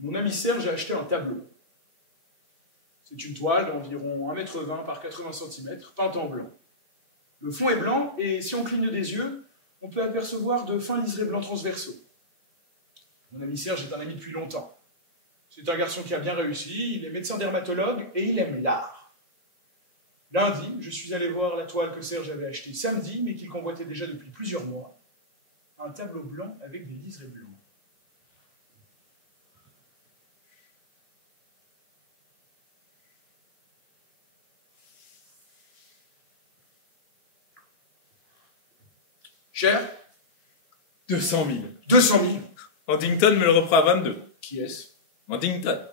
Mon ami Serge a acheté un tableau. C'est une toile d'environ 1,20 m par 80 cm, peinte en blanc. Le fond est blanc et si on cligne des yeux, on peut apercevoir de fins liserés blancs transversaux. Mon ami Serge est un ami depuis longtemps. C'est un garçon qui a bien réussi, il est médecin dermatologue et il aime l'art. Lundi, je suis allé voir la toile que Serge avait achetée samedi, mais qu'il convoitait déjà depuis plusieurs mois. Un tableau blanc avec des liserés blancs. Cher 200 000. 200 000. Huntington me le reprend à 22. Qui est-ce? Huntington.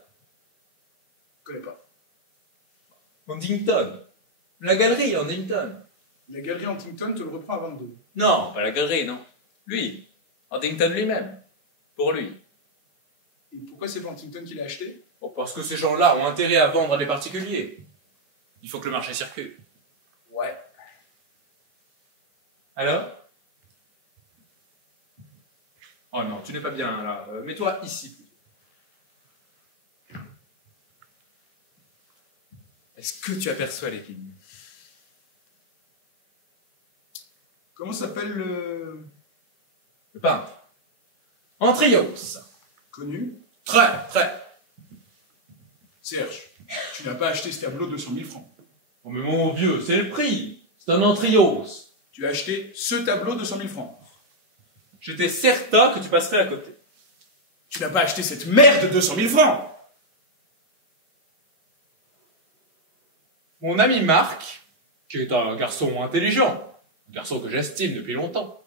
Je ne connais pas. Huntington. La galerie Huntington. La galerie Huntington te le reprend à 22. Non, pas la galerie, non. Lui. Huntington lui-même. Pour lui. Et pourquoi c'est pas Huntington qui l'a acheté? Oh, parce que ces gens-là ont intérêt à vendre à des particuliers. Il faut que le marché circule. Ouais. Alors? Oh non, tu n'es pas bien là. Mets-toi ici plutôt. Est-ce que tu aperçois l'épine? Comment s'appelle le peintre? Antrios. connu? Très. Serge, tu n'as pas acheté ce tableau 200 000 francs. Oh mais mon vieux, c'est le prix. C'est un Antrios. Tu as acheté ce tableau 200 000 francs. J'étais certain que tu passerais à côté. Tu n'as pas acheté cette merde de 200 000 francs. Mon ami Marc, qui est un garçon intelligent, un garçon que j'estime depuis longtemps,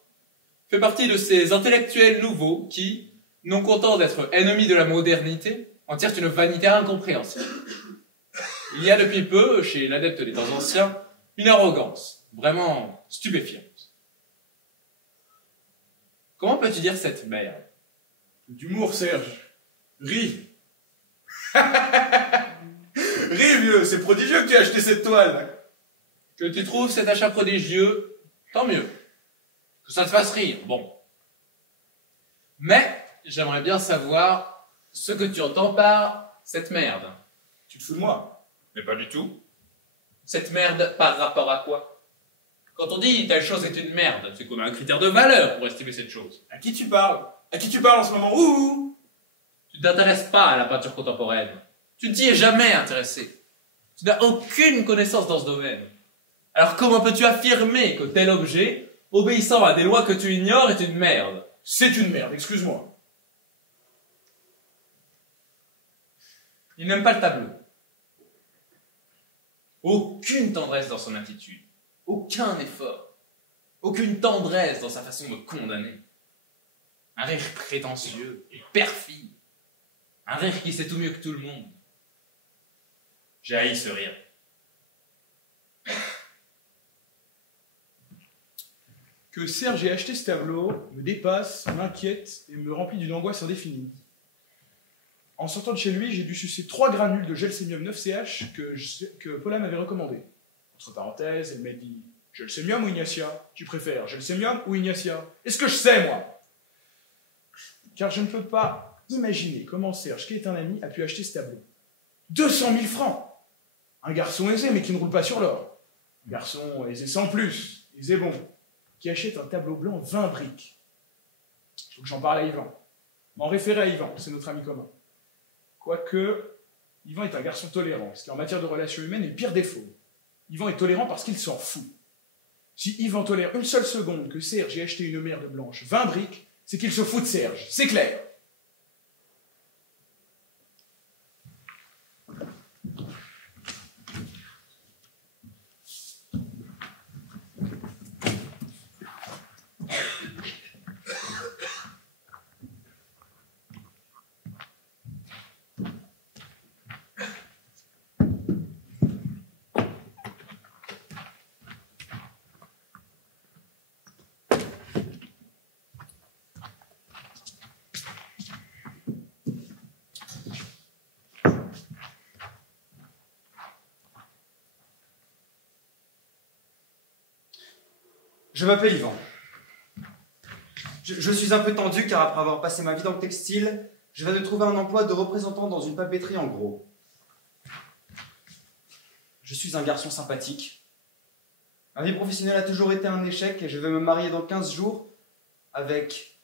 fait partie de ces intellectuels nouveaux qui, non contents d'être ennemis de la modernité, en tirent une vanité incompréhensible. Il y a depuis peu, chez l'adepte des temps anciens, une arrogance vraiment stupéfiante. Comment peux-tu dire cette merde? D'humour, Serge. Ris. Ris, vieux, c'est prodigieux que tu aies acheté cette toile. Que tu trouves cet achat prodigieux, tant mieux. Que ça te fasse rire, bon. Mais, j'aimerais bien savoir ce que tu entends par cette merde. Tu te fous de moi? Mais pas du tout. Cette merde par rapport à quoi? Quand on dit telle chose est une merde, c'est qu'on a un critère de valeur pour estimer cette chose. À qui tu parles? À qui tu parles en ce moment? Ouh! Tu ne t'intéresses pas à la peinture contemporaine. Tu ne t'y es jamais intéressé. Tu n'as aucune connaissance dans ce domaine. Alors comment peux-tu affirmer que tel objet, obéissant à des lois que tu ignores, est une merde? C'est une merde, excuse-moi. Il n'aime pas le tableau. Aucune tendresse dans son attitude. Aucun effort. Aucune tendresse dans sa façon de condamner. Un rire prétentieux et perfide. Un rire qui sait tout mieux que tout le monde. J'ai haï ce rire. Que Serge ait acheté ce tableau me dépasse, m'inquiète et me remplit d'une angoisse indéfinie. En sortant de chez lui, j'ai dû sucer 3 granules de gel sémium 9CH que Paula m'avait recommandé. Entre parenthèses, elle m'a dit « Gel sémium ou Ignacia? Tu préfères gel sémium ou Ignacia ?» Est-ce que je sais, moi? Car je ne peux pas imaginer comment Serge, qui est un ami, a pu acheter ce tableau. 200 000 francs! Un garçon aisé, mais qui ne roule pas sur l'or. Un garçon aisé sans plus, aisé bon, qui achète un tableau blanc 20 briques. Il faut que j'en parle à Yvan. M'en référer à Yvan, c'est notre ami commun. Quoique, Yvan est un garçon tolérant, ce qui en matière de relations humaines est le pire défaut. Yvan est tolérant parce qu'il s'en fout. Si Yvan tolère une seule seconde que Serge ait acheté une merde blanche 20 briques, c'est qu'il se fout de Serge, c'est clair. Je m'appelle Yvan. Je suis un peu tendu car après avoir passé ma vie dans le textile, Je viens de trouver un emploi de représentant dans une papeterie en gros. Je suis un garçon sympathique. Ma vie professionnelle a toujours été un échec et je vais me marier dans 15 jours avec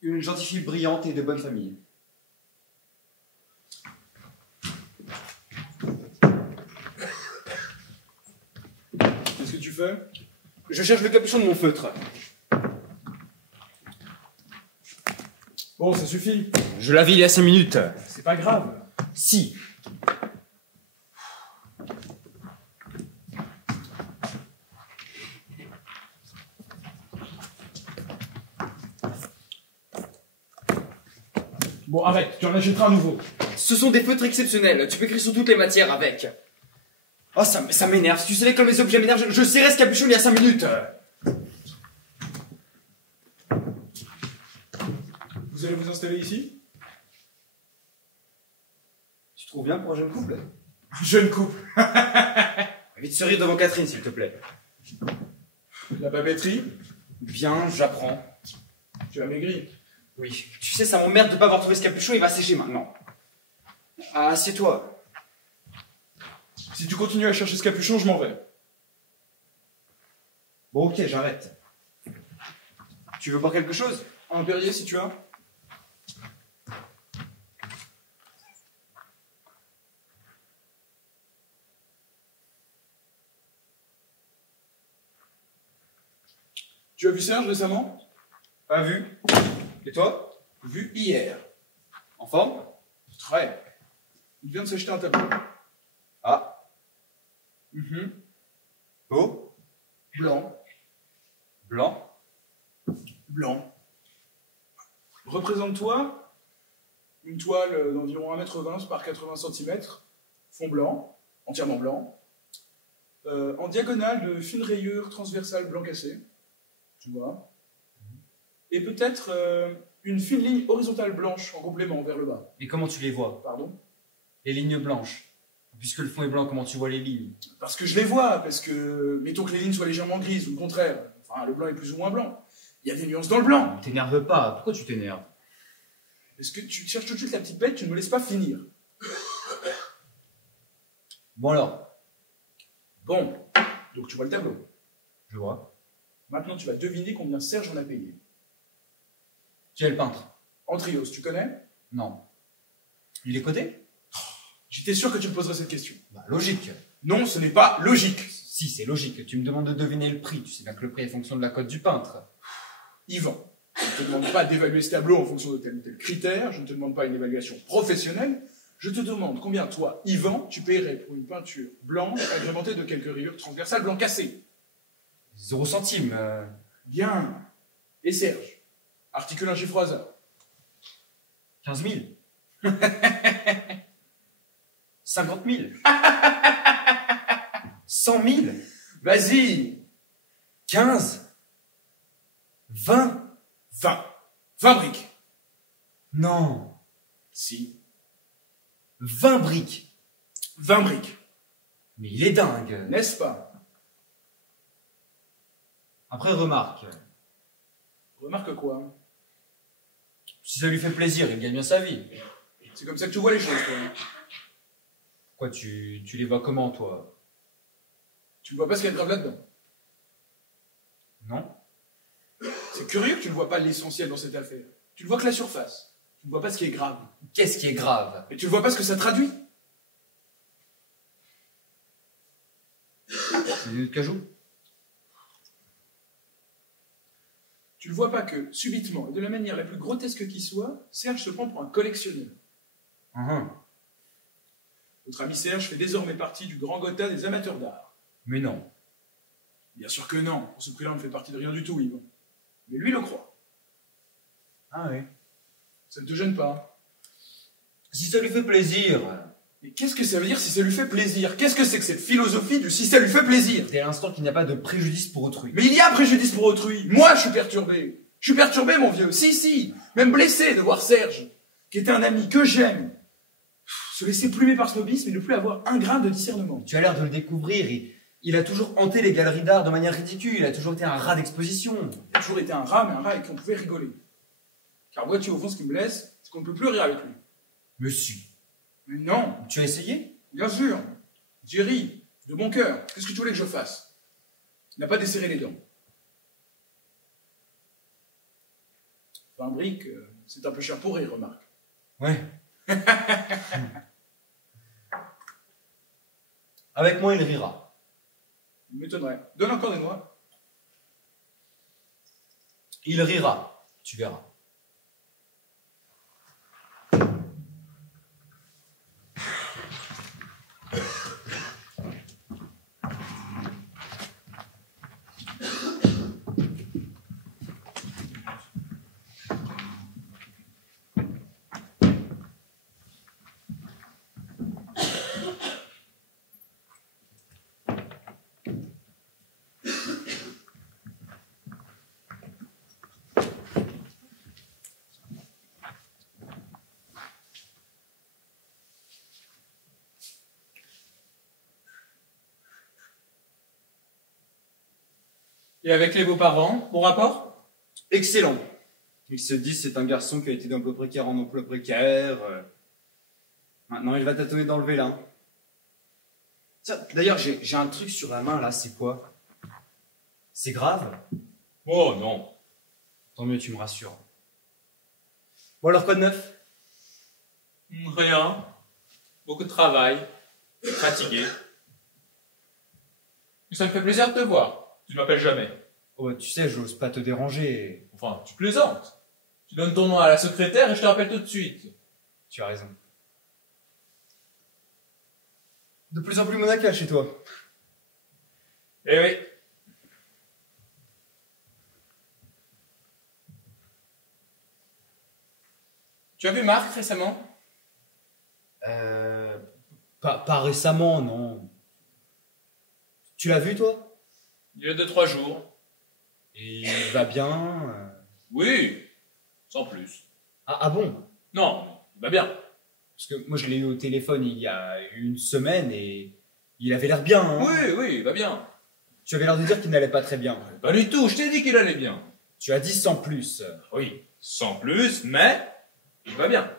une gentille fille brillante et de bonne famille. Qu'est-ce que tu fais? Je cherche le capuchon de mon feutre. Bon, ça suffit. Je l'avais il y a 5 minutes. C'est pas grave. Si. Bon, arrête, tu en achèteras un nouveau. Ce sont des feutres exceptionnels. Tu peux écrire sur toutes les matières avec. Oh, ça m'énerve. Si tu savais comme les objets m'énervent, je serrais ce capuchon il y a 5 minutes. Vous allez vous installer ici? Tu trouves bien pour un jeune couple? Jeune couple. Vite se rire devant Catherine, s'il te plaît. La papeterie? Bien, j'apprends. Tu as maigri. Oui. Tu sais, ça m'emmerde de pas avoir trouvé ce capuchon, il va sécher maintenant. Ah, assieds-toi. Si tu continues à chercher ce capuchon, je m'en vais. Bon, ok, j'arrête. Tu veux boire quelque chose? Un Perrier, si tu as. Tu as vu Serge récemment? Pas vu. Et toi? Vu hier. En forme? Très. Il vient de s'acheter un tableau. Ah. Beau. Blanc. Blanc. Blanc. Représente-toi une toile d'environ 1,20 m par 80 cm, fond blanc, entièrement blanc, en diagonale de fines rayures transversales blanc cassé, tu vois, et peut-être une fine ligne horizontale blanche en complément vers le bas. Et comment tu les vois? Pardon? Les lignes blanches. Puisque le fond est blanc, comment tu vois les lignes? Parce que je les vois, parce que, mettons que les lignes soient légèrement grises, ou le contraire, enfin le blanc est plus ou moins blanc. Il y a des nuances dans le blanc. T'énerve pas, pourquoi tu t'énerves? Est-ce que tu cherches tout de suite la petite bête, tu ne me laisses pas finir? Bon alors. Bon, donc tu vois le tableau. Je vois. Maintenant tu vas deviner combien Serge en a payé. Tu es le peintre? Antrios, tu connais? Non. Il est codé? J'étais sûr que tu me poserais cette question. Bah logique. Non, ce n'est pas logique. Si, c'est logique. Tu me demandes de deviner le prix. Tu sais bien que le prix est fonction de la cote du peintre. Yvan, je ne te demande pas d'évaluer ce tableau en fonction de tel ou tel critère, je ne te demande pas une évaluation professionnelle, je te demande combien toi, Yvan, tu paierais pour une peinture blanche agrémentée de quelques rayures transversales blanc cassé. 0 centimes. Bien. Et Serge, articule un chiffre au hasard. 15 000. 50 000. 100 000. Vas-y. 15. 20. 20. 20 briques. Non. Si. 20 briques. 20 briques. Mais il est dingue. N'est-ce pas? Après, remarque. Remarque quoi? Si ça lui fait plaisir, il gagne bien sa vie. C'est comme ça que tu vois les choses, toi. Quoi, tu les vois comment, toi? Tu ne vois pas ce qu'il y a de grave là-dedans. Non? C'est curieux que tu ne vois pas l'essentiel dans cette affaire. Tu ne vois que la surface. Tu ne vois pas ce qui est grave. Qu'est-ce qui est grave? Et tu ne vois pas ce que ça traduit. C'est une autre cajou? Tu ne vois pas que, subitement, et de la manière la plus grotesque qui soit, Serge se prend pour un collectionneur. Notre ami Serge fait désormais partie du grand Gotha des amateurs d'art. Mais non. Bien sûr que non, ce prix-là ne fait partie de rien du tout, Yvan. Mais lui le croit. Ah oui. Ça ne te gêne pas? Si ça lui fait plaisir. Mais qu'est-ce que ça veut dire si ça lui fait plaisir? Qu'est-ce que c'est que cette philosophie du si ça lui fait plaisir? Dès l'instant qu'il n'y a pas de préjudice pour autrui. Mais il y a préjudice pour autrui. Moi, je suis perturbé. Je suis perturbé, mon vieux. Si. Même blessé de voir Serge, qui était un ami que j'aime, se laisser plumer par snobisme et ne plus avoir un grain de discernement. Tu as l'air de le découvrir. Il a toujours hanté les galeries d'art de manière ridicule. Il a toujours été un rat d'exposition. Il a toujours été un rat, mais un rat avec qui on pouvait rigoler. Car vois-tu, au fond, ce qui me blesse, c'est qu'on ne peut plus rire avec lui. Monsieur, Mais non, tu as essayé? bien sûr. J'ai ri, de bon cœur. Qu'est-ce que tu voulais que je fasse? Il n'a pas desserré les dents. Enfin, un brick, c'est un peu cher pour rire, remarque. Ouais. Avec moi, il rira. Il m'étonnerait. Donne encore des noix. Il rira, tu verras. Et avec les beaux-parents, bon rapport? Excellent. Ils se disent c'est un garçon qui a été d'emploi précaire en emploi précaire. Maintenant, il va tâtonner dans le vélin. Tiens, d'ailleurs, j'ai un truc sur la main, là, c'est quoi? C'est grave? Oh non. Tant mieux, tu me rassures. Bon alors, quoi de neuf? Rien. Beaucoup de travail. Fatigué. Mais ça me fait plaisir de te voir. Tu ne m'appelles jamais. Oh, bah, tu sais, j'ose pas te déranger. Enfin, tu plaisantes. Tu donnes ton nom à la secrétaire et je te rappelle tout de suite. Tu as raison. De plus en plus monacal chez toi. Eh oui. Tu as vu Marc récemment? Pas récemment, non. Tu l'as vu, toi? Il y a 2-3 jours. Et il va bien? Oui. Sans plus. Ah bon? Non, il va bien. Parce que moi, je l'ai eu au téléphone il y a une semaine et il avait l'air bien, hein? Oui, il va bien. Tu avais l'air de dire qu'il n'allait pas très bien. Pas du tout, je t'ai dit qu'il allait bien. Tu as dit sans plus. Oui, sans plus, mais il va bien.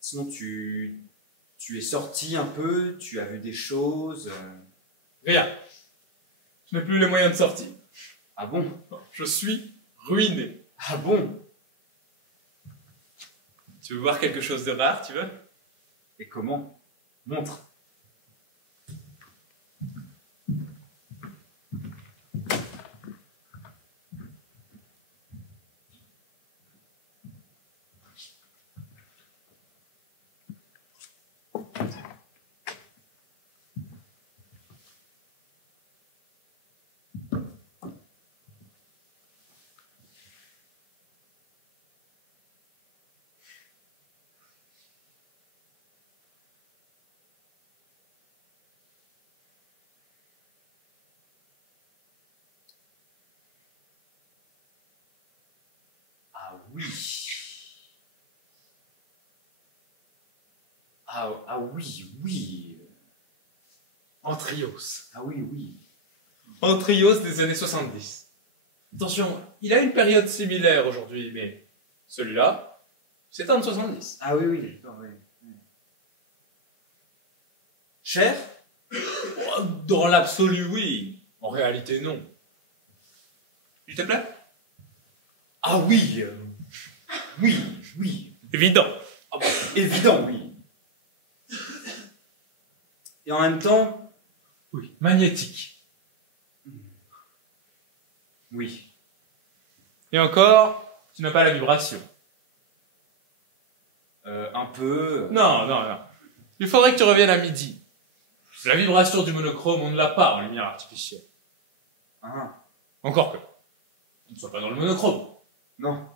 Sinon, tu es sorti un peu, tu as vu des choses. Rien. Je n'ai plus les moyens de sortir. Ah bon? Je suis ruiné. Ah bon? Tu veux voir quelque chose de rare, tu veux? Et comment? Montre. Ah oui. Ah oui, oui. Antrios. Ah oui, oui. Antrios des années 70. Attention, il a une période similaire aujourd'hui, mais celui-là, c'est un de 70. Ah oui, oui, d'accord, oui. Cher? Oh, dans l'absolu, oui. En réalité, non. Il te plaît? Ah oui. Oui, oui. Évident. Ah bah, évident, oui. Et en même temps, Oui. Magnétique. oui. Et encore, tu n'as pas la vibration. Un peu. Non. Il faudrait que tu reviennes à midi. La vibration du monochrome, on ne l'a pas en lumière artificielle. Ah, Encore que. Tu ne sois pas dans le monochrome. non.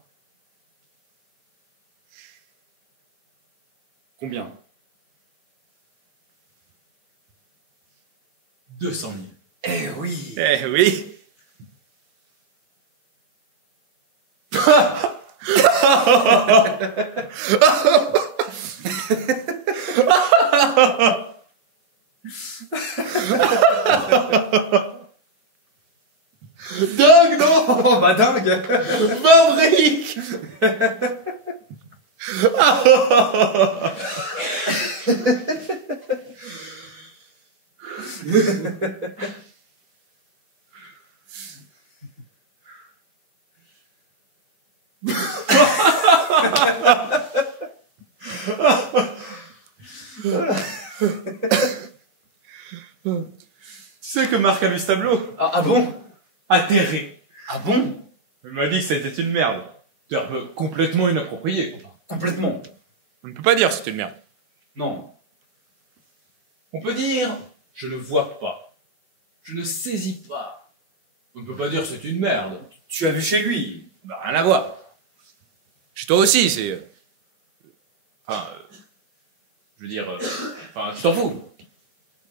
Combien? 200 000. Eh oui. Eh oui. Dingue, non? Oh, bah dingue. Fabrique. Tu sais que Marc a lu ce tableau? Ah bon? Atterré. Ah bon? Il m'a dit que c'était une merde. Terme complètement inapproprié. Complètement. On ne peut pas dire que c'est une merde. Non. On peut dire je ne vois pas. Je ne saisis pas. On ne peut pas dire c'est une merde. Tu as vu chez lui? Bah, rien à voir. Chez toi aussi, c'est... Enfin, je veux dire... Enfin, tu t'en fous.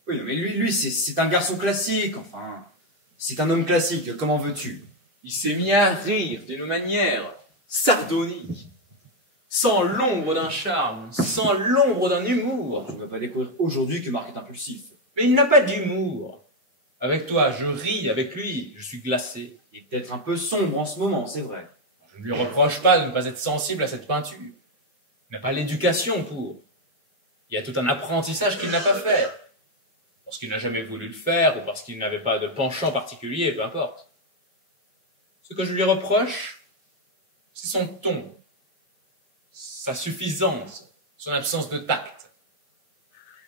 Oui, mais lui, c'est un garçon classique, enfin. C'est un homme classique, comment veux-tu? Il s'est mis à rire d'une manière sardonique, sans l'ombre d'un charme, sans l'ombre d'un humour. Tu ne vas pas découvrir aujourd'hui que Marc est impulsif. Mais il n'a pas d'humour. Avec toi, je ris, avec lui, je suis glacé. Il est peut-être un peu sombre en ce moment, c'est vrai. Je ne lui reproche pas de ne pas être sensible à cette peinture. Il n'a pas l'éducation pour. Il y a tout un apprentissage qu'il n'a pas fait. Parce qu'il n'a jamais voulu le faire, ou parce qu'il n'avait pas de penchant particulier, peu importe. Ce que je lui reproche, c'est son ton, sa suffisance, son absence de tact.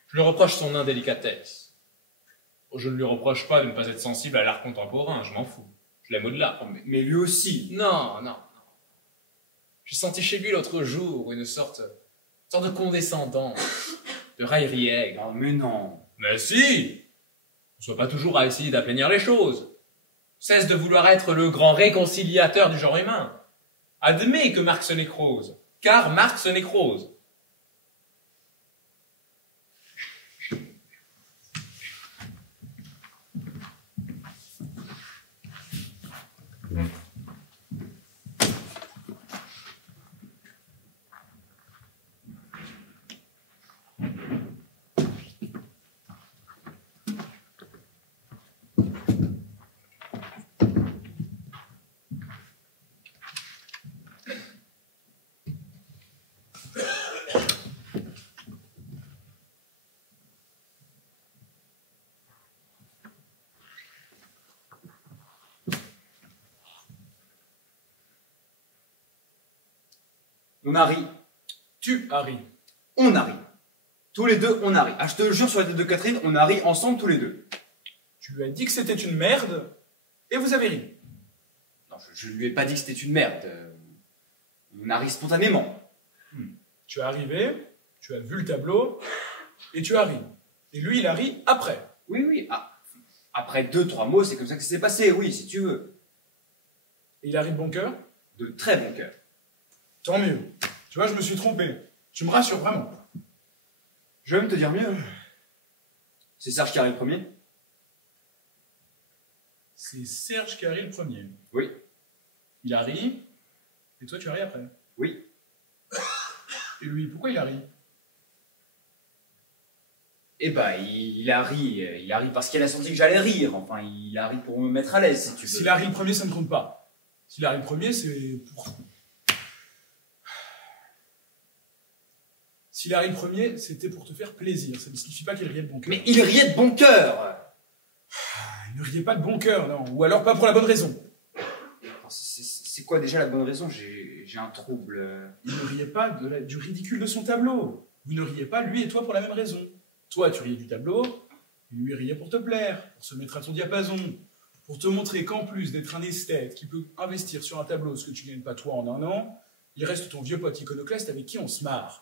Je lui reproche son indélicatesse. Je ne lui reproche pas de ne pas être sensible à l'art contemporain, je m'en fous. Je l'aime au-delà. Mais lui aussi. Non, non, non. J'ai senti chez lui l'autre jour une sorte de condescendance, de raillerie aigre. Oh, mais non. Mais si! Ne sois pas toujours à essayer d'aplanir les choses. Cesse de vouloir être le grand réconciliateur du genre humain. Admets que Marx nécrose, car Marx nécrose. On a ri. Tu as ri. On a ri. Tous les deux, on a ri. Ah, je te jure sur la tête de Catherine, on a ri ensemble tous les deux. Tu lui as dit que c'était une merde, et vous avez ri. Non, je lui ai pas dit que c'était une merde. On a ri spontanément. Tu es arrivé, tu as vu le tableau, et tu as ri. Et lui, il a ri après. Oui, oui. Ah, après 2-3 mots, c'est comme ça que ça s'est passé, oui, si tu veux. Et il a ri de bon cœur. De très bon cœur. Tant mieux. Tu vois, je me suis trompé. Tu me rassures vraiment. Je vais même te dire mieux. C'est Serge qui arrive premier? C'est Serge qui a ri le premier. Oui. Il a ri, et toi, tu as ri après. Oui. Et lui, pourquoi il a ri? Eh ben, il a ri parce qu'il a senti que j'allais rire. Enfin, il a ri pour me mettre à l'aise, si tu veux. S'il a ri le premier, ça ne compte pas. S'il a ri le premier, c'est pour... S'il a ri le premier, c'était pour te faire plaisir. Ça ne signifie pas qu'il riait de bon cœur. Mais il riait de bon cœur. Il ne riait pas de bon cœur, non. Ou alors pas pour la bonne raison. C'est quoi déjà la bonne raison? J'ai un trouble. Il ne riait pas du ridicule de son tableau. Vous ne riez pas, lui et toi, pour la même raison. Toi, tu riais du tableau, et lui riait pour te plaire, pour se mettre à ton diapason, pour te montrer qu'en plus d'être un esthète qui peut investir sur un tableau ce que tu gagnes pas toi en un an, il reste ton vieux pote iconoclaste avec qui on se marre.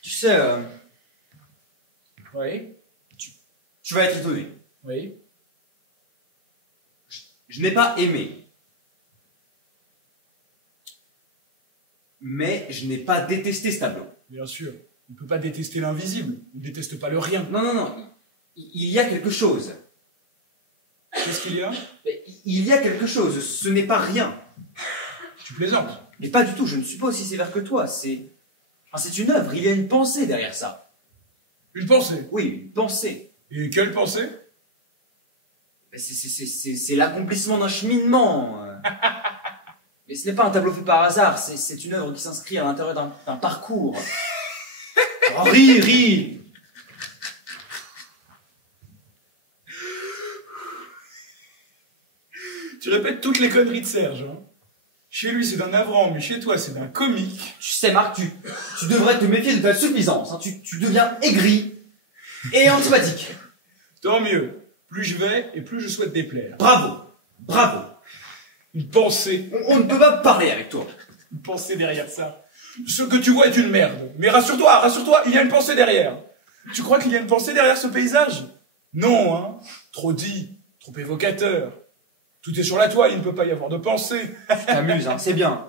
Tu sais, Oui, tu vas être étonné. oui. Je n'ai pas aimé. Mais je n'ai pas détesté ce tableau. Bien sûr. On ne peut pas détester l'invisible. On ne déteste pas le rien. Non, non, non. Il y a quelque chose. Qu'est-ce qu'il y a? Il y a quelque chose. Ce n'est pas rien. Tu plaisantes. Mais pas du tout. Je ne suis pas aussi sévère que toi. C'est Ah, c'est une œuvre, il y a une pensée derrière ça. Une pensée. Oui, une pensée. Et quelle pensée? C'est l'accomplissement d'un cheminement. Mais ce n'est pas un tableau fait par hasard, c'est une œuvre qui s'inscrit à l'intérieur d'un parcours. Oh, ris. Tu répètes toutes les conneries de Serge. Hein. Chez lui, c'est d'un navrant, mais chez toi, c'est d'un comique. Tu sais, Marc, tu devrais te méfier de ta suffisance. Hein. Tu deviens aigri et antipathique. Tant mieux. Plus je vais, et plus je souhaite déplaire. Bravo. Une pensée. On ne peut pas parler avec toi. Une pensée derrière ça. Ce que tu vois est une merde. Mais rassure-toi, il y a une pensée derrière. Tu crois qu'il y a une pensée derrière ce paysage? Non, hein. Trop dit, trop évocateur. Tout est sur la toile, il ne peut pas y avoir de pensée. Tu t'amuses, hein, c'est bien.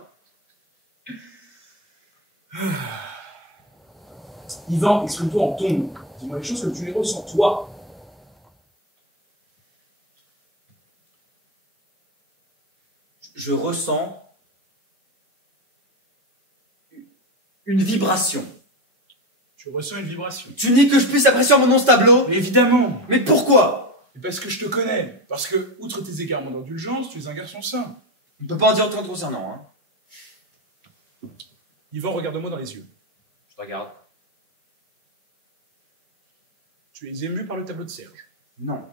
Yvan, exprime-toi en ton nom. Dis-moi les choses comme tu les ressens, toi. Je ressens une vibration. Tu ressens une vibration. Tu dis que je puisse apprécier en mon nom ce tableau? Mais évidemment. Mais pourquoi? Et parce que je te connais. Parce que, outre tes égarements d'indulgence, tu es un garçon sain. On ne peut pas en dire autant concernant, hein. Yvan, regarde-moi dans les yeux. Je te regarde. Tu es ému par le tableau de Serge. Non.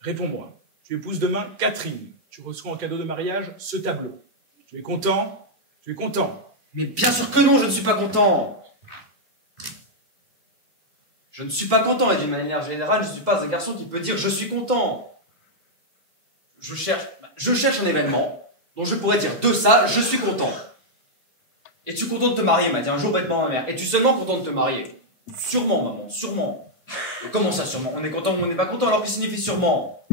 Réponds-moi. Tu épouses demain Catherine. Tu reçois en cadeau de mariage ce tableau. Tu es content? Tu es content? Mais bien sûr que non, je ne suis pas content. Je ne suis pas content, et d'une manière générale, je ne suis pas un garçon qui peut dire je suis content. Je cherche un événement dont je pourrais dire de ça, je suis content. Es-tu content de te marier, m'a dit un jour bêtement ma mère. Es-tu seulement content de te marier? Sûrement, maman, sûrement. Mais comment ça, sûrement? On est content ou on n'est pas content, alors que signifie sûrement?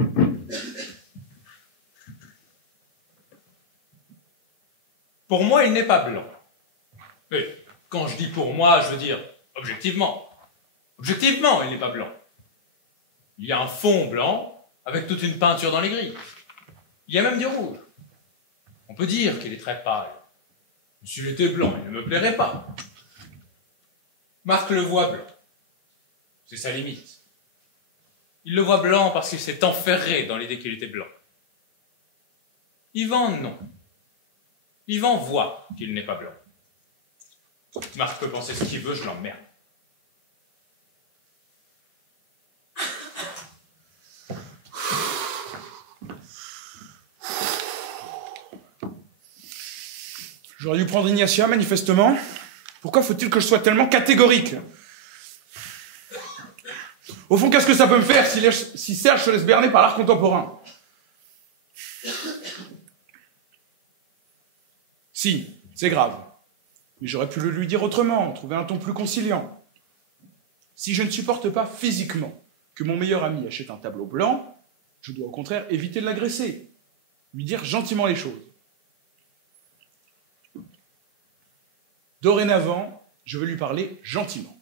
Pour moi, il n'est pas blanc. Et quand je dis pour moi, je veux dire objectivement. Objectivement, il n'est pas blanc. Il y a un fond blanc avec toute une peinture dans les grilles. Il y a même du rouge. On peut dire qu'il est très pâle. S'il était blanc, il ne me plairait pas. Marc le voit blanc. C'est sa limite. Il le voit blanc parce qu'il s'est enferré dans l'idée qu'il était blanc. Yvan, non. Yvan voit qu'il n'est pas blanc. Marc peut penser ce qu'il veut, je l'emmerde. J'aurais dû prendre Ignatia, manifestement. Pourquoi faut-il que je sois tellement catégorique? Au fond, qu'est-ce que ça peut me faire si Serge se laisse berner par l'art contemporain? Si, c'est grave. Mais j'aurais pu le lui dire autrement, trouver un ton plus conciliant. Si je ne supporte pas physiquement que mon meilleur ami achète un tableau blanc, je dois au contraire éviter de l'agresser, lui dire gentiment les choses. Dorénavant, je veux lui parler gentiment.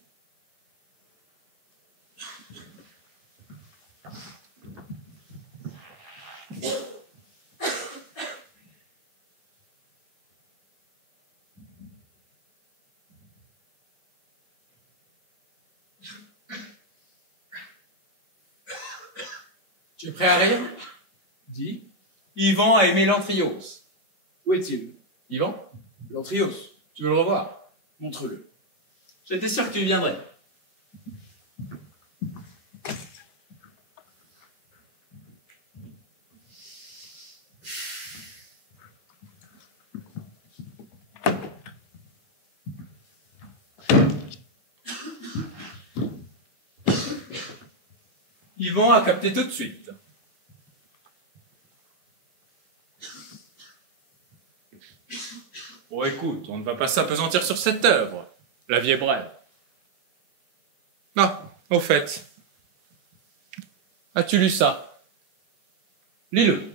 Tu es prêt à rire? Dis, Yvan a aimé l'Antrios. où est-il? Yvan? L'Antrios, Tu veux le revoir? montre-le. J'étais sûr que tu viendrais. Yvan a capté tout de suite. Bon, écoute, on ne va pas s'appesantir sur cette œuvre. La vie est brève. Ah, au fait. As-tu lu ça? Lis-le.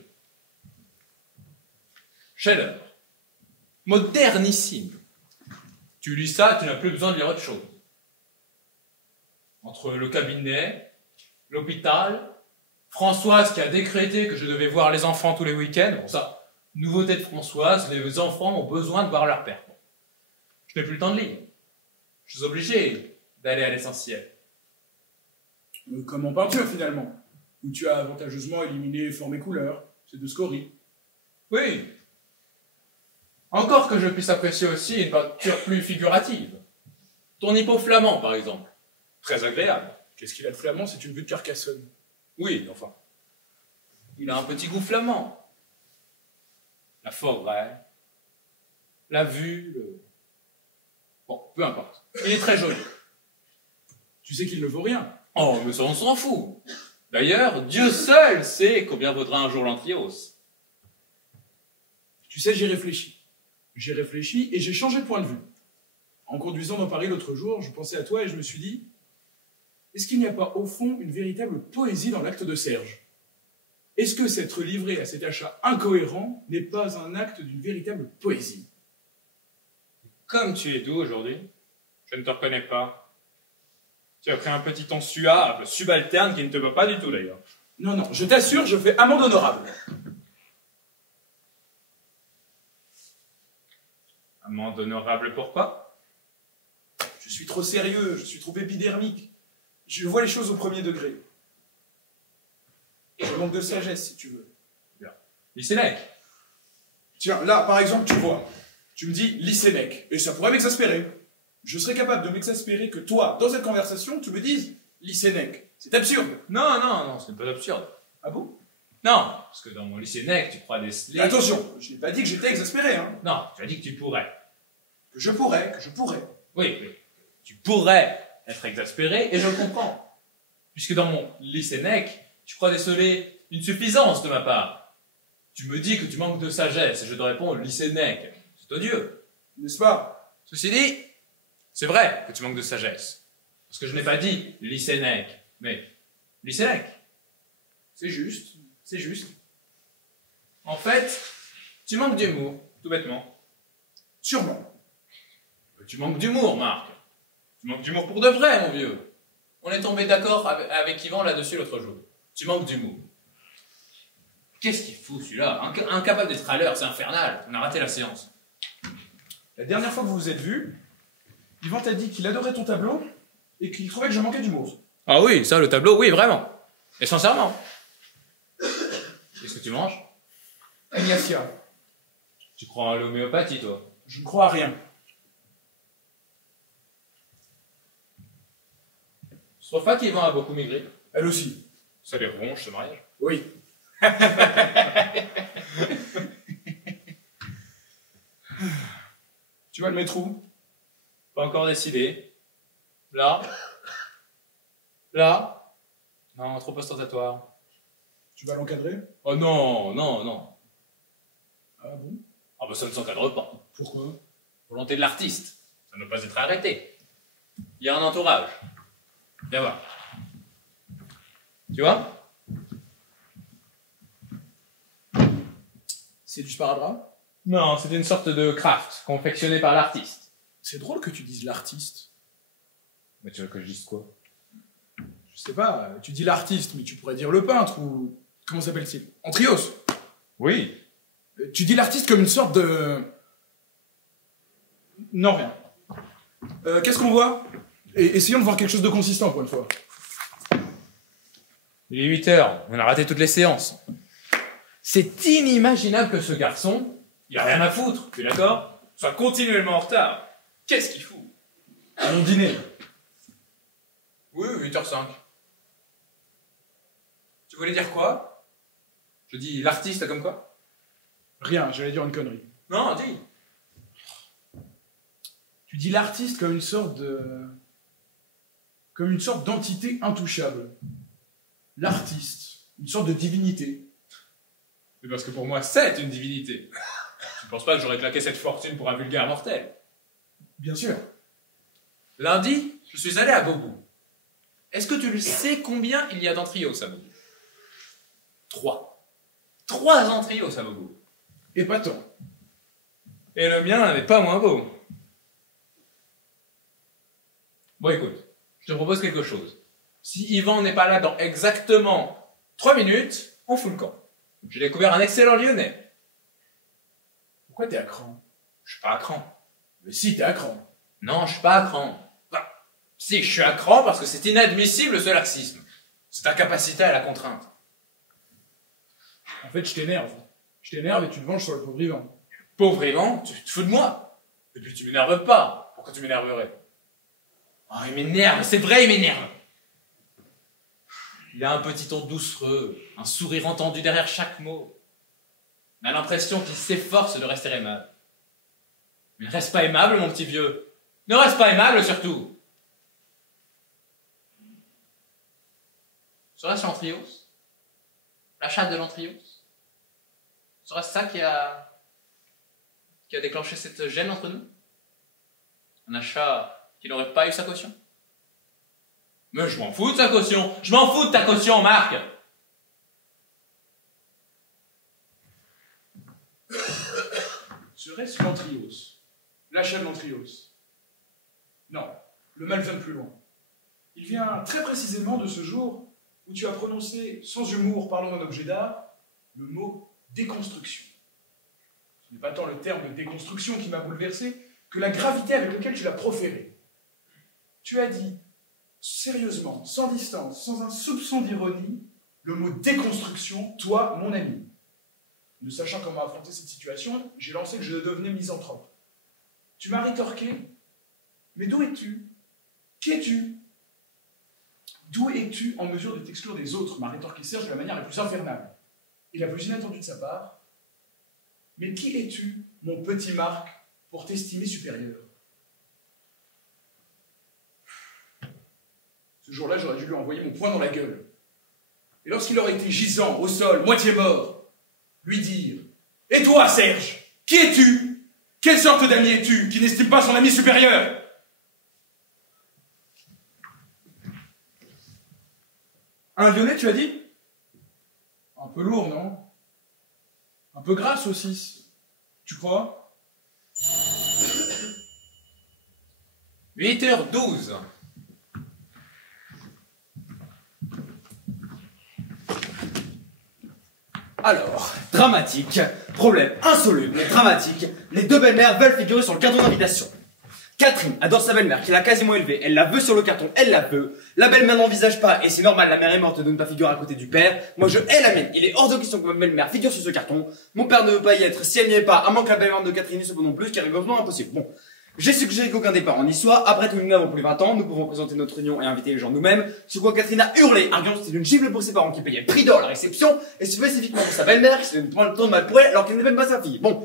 Chef-d'œuvre. Modernissime. Tu lis ça, tu n'as plus besoin de lire autre chose. Entre le cabinet, l'hôpital, Françoise qui a décrété que je devais voir les enfants tous les week-ends, bon ça, nouveauté de Françoise, les enfants ont besoin de voir leur père. Bon. Je Je n'ai plus le temps de lire. Je suis obligé d'aller à l'essentiel. Comme en peinture, finalement, où tu as avantageusement éliminé forme et couleur. C'est de scorie. Oui. Encore que je puisse apprécier aussi une peinture plus figurative. Ton hippo flamand, par exemple. Très agréable. Qu'est-ce qu'il a de flamand? C'est une vue de Carcassonne. Oui, enfin. Il a un petit goût flamand. La forêt, la vue, le... Bon, peu importe. Il est très joli. Tu sais qu'il ne vaut rien. Oh, mais ça, on s'en fout. D'ailleurs, Dieu seul sait combien vaudra un jour l'Antrios. Tu sais, j'y réfléchis. J'ai réfléchi et j'ai changé de point de vue. En conduisant dans Paris l'autre jour, je pensais à toi et je me suis dit, est-ce qu'il n'y a pas au fond une véritable poésie dans l'acte de Serge? Est-ce que s'être livré à cet achat incohérent n'est pas un acte d'une véritable poésie? Comme tu es doux aujourd'hui, je ne te reconnais pas. Tu as pris un petit ton suave, subalterne, qui ne te va pas du tout d'ailleurs. Non, non, je t'assure, je fais amende honorable. Amende honorable pourquoi? Je suis trop sérieux, je suis trop épidermique. Je vois les choses au premier degré. Je manque de sagesse, si tu veux. Lycénec. Tiens, là, par exemple, tu vois, tu me dis lycénec, et ça pourrait m'exaspérer. Je serais capable de m'exaspérer que toi, dans cette conversation, tu me dises lycénec. C'est absurde. Non, non, non, ce n'est pas absurde. Ah bon? Non, parce que dans mon lycénec, tu crois déceler... Mais attention, je n'ai pas dit que j'étais exaspéré, hein. Non, tu as dit que tu pourrais. Que je pourrais. Oui, oui. Tu pourrais être exaspéré, et je le comprends. Puisque dans mon lycénec, tu crois déceler une suffisance de ma part. Tu me dis que tu manques de sagesse, et je te réponds lycénec. C'est odieux. N'est-ce pas? Ceci dit, c'est vrai que tu manques de sagesse. Parce que je n'ai pas dit lycénec, mais lycénec. C'est juste, c'est juste. En fait, tu manques d'humour, tout bêtement. Sûrement. Tu manques d'humour, Marc. Tu manques d'humour pour de vrai, mon vieux. On est tombé d'accord avec Yvan là-dessus l'autre jour. Tu manques d'humour. Qu'est-ce qu'il fout, celui-là? Incapable d'être à l'heure, c'est infernal. On a raté la séance. La dernière fois que vous vous êtes vus, Yvan t'a dit qu'il adorait ton tableau et qu'il trouvait que je manquais d'humour. Ah oui, ça, le tableau, oui, vraiment. Et sincèrement. Qu'est-ce que tu manges? Ignacia, Tu crois à l'homéopathie, toi? je ne crois à rien. Je trouve pas qu'Yvan a beaucoup maigri. Elle aussi. Ça les ronge, ce mariage. Oui. Tu vas le mettre où? Pas encore décidé. Là. Là. Non, trop ostentatoire. Tu vas l'encadrer? Oh non, non, non. Ah bon? Ah bah ça ne s'encadre pas. Pourquoi? Volonté de l'artiste. Ça ne peut pas être arrêté. Il y a un entourage. Viens voir. Tu vois? C'est du sparadrap? Non, c'est une sorte de craft confectionné par l'artiste. C'est drôle que tu dises l'artiste. Mais tu veux que je dise quoi? Je sais pas, tu dis l'artiste, mais tu pourrais dire le peintre ou... Comment s'appelle-t-il? Antrios. Oui. Tu dis l'artiste comme une sorte de... Non, rien. Qu'est-ce qu'on voit? Essayons de voir quelque chose de consistant pour une fois. Il est 8 heures, on a raté toutes les séances. C'est inimaginable que ce garçon, il a rien à foutre, tu es d'accord? Soit continuellement en retard. Qu'est-ce qu'il fout? Allons dîner. Oui, 8h05. Tu voulais dire quoi? Je dis l'artiste comme quoi? Rien, j'allais dire une connerie. Non, dis. Tu dis l'artiste comme une sorte de... Comme une sorte d'entité intouchable. L'artiste. Une sorte de divinité. C'est parce que pour moi, c'est une divinité. Tu ne penses pas que j'aurais claqué cette fortune pour un vulgaire mortel? Bien sûr. Lundi, je suis allé à Beaubourg. Est-ce que tu le sais combien il y a d'Antrios à Beaubourg? 3. 3 Antrios à Beaubourg. Épatant. Et le mien n'est pas moins beau. Bon, écoute, je te propose quelque chose. Si Yvan n'est pas là dans exactement 3 minutes, on fout le camp. J'ai découvert un excellent Lyonnais. Pourquoi t'es à cran? Je suis pas à cran. Mais si, t'es à cran. Non, je suis pas à cran. Enfin, si, je suis à cran parce que c'est inadmissible ce laxisme. Cette incapacité à la contrainte. En fait, je t'énerve. Je t'énerve et tu te venges sur le pauvre Ivan. Pauvre Ivan, tu te fous de moi. Et puis tu m'énerves pas. Pourquoi tu m'énerverais? Oh, il m'énerve, c'est vrai, il m'énerve. Il a un petit ton doucereux, un sourire entendu derrière chaque mot. On a l'impression qu'il s'efforce de rester aimable. Mais ne reste pas aimable, mon petit vieux. Ne reste pas aimable, surtout. Serait-ce l'Antrios? La chatte de l'Antrios? Serait-ce ça qui a déclenché cette gêne entre nous? Un achat qui n'aurait pas eu sa caution? Mais je m'en fous de sa caution! Je m'en fous de ta caution, Marc! Serait-ce l'Antrios? L'achat de l'Antrios? Non, le mal vient de plus loin. Il vient très précisément de ce jour où tu as prononcé, sans humour parlant d'un objet d'art, le mot déconstruction. Ce n'est pas tant le terme de déconstruction qui m'a bouleversé que la gravité avec laquelle tu l'as proféré. Tu as dit, sérieusement, sans distance, sans un soupçon d'ironie, le mot déconstruction, toi, mon ami. Ne sachant comment affronter cette situation, j'ai lancé que je devenais misanthrope. Tu m'as rétorqué, mais d'où es-tu? Qu'es-tu? D'où es-tu en mesure de t'exclure des autres? M'a rétorqué Serge de la manière la plus infernale et la plus inattendue de sa part. Mais qui es-tu, mon petit Marc, pour t'estimer supérieur? Ce jour-là, j'aurais dû lui envoyer mon poing dans la gueule. Et lorsqu'il aurait été gisant, au sol, moitié mort, lui dire « Et toi, Serge, qui es-tu? Quelle sorte d'ami es-tu qui n'estime pas son ami supérieur ?» Un Lyonnais, tu as dit? Un peu lourd, non? Un peu grasse aussi, tu crois? 8h12. Alors, dramatique, problème insoluble, dramatique, les deux belles-mères veulent figurer sur le carton d'invitation. Catherine adore sa belle-mère, qui l'a quasiment élevée, elle la veut sur le carton, elle la veut. La belle-mère n'envisage pas, et c'est normal, la mère est morte de ne pas figurer à côté du père. Moi je hais la mienne, il est hors de question que ma belle-mère figure sur ce carton. Mon père ne veut pas y être, si elle n'y est pas, à moins que la belle-mère de Catherine n'y soit pas non plus, car il est complètement impossible. Bon. J'ai suggéré qu'aucun des parents n'y soit, après tout nous n'avons plus 20 ans, nous pouvons présenter notre union et inviter les gens nous-mêmes, sur quoi Catherine a hurlé, arguant que c'était une gifle pour ses parents qui payaient le prix d'or la réception, et spécifiquement pour sa belle-mère qui se donne prendre le temps de mal pour elle alors qu'elle n'est même pas sa fille. Bon.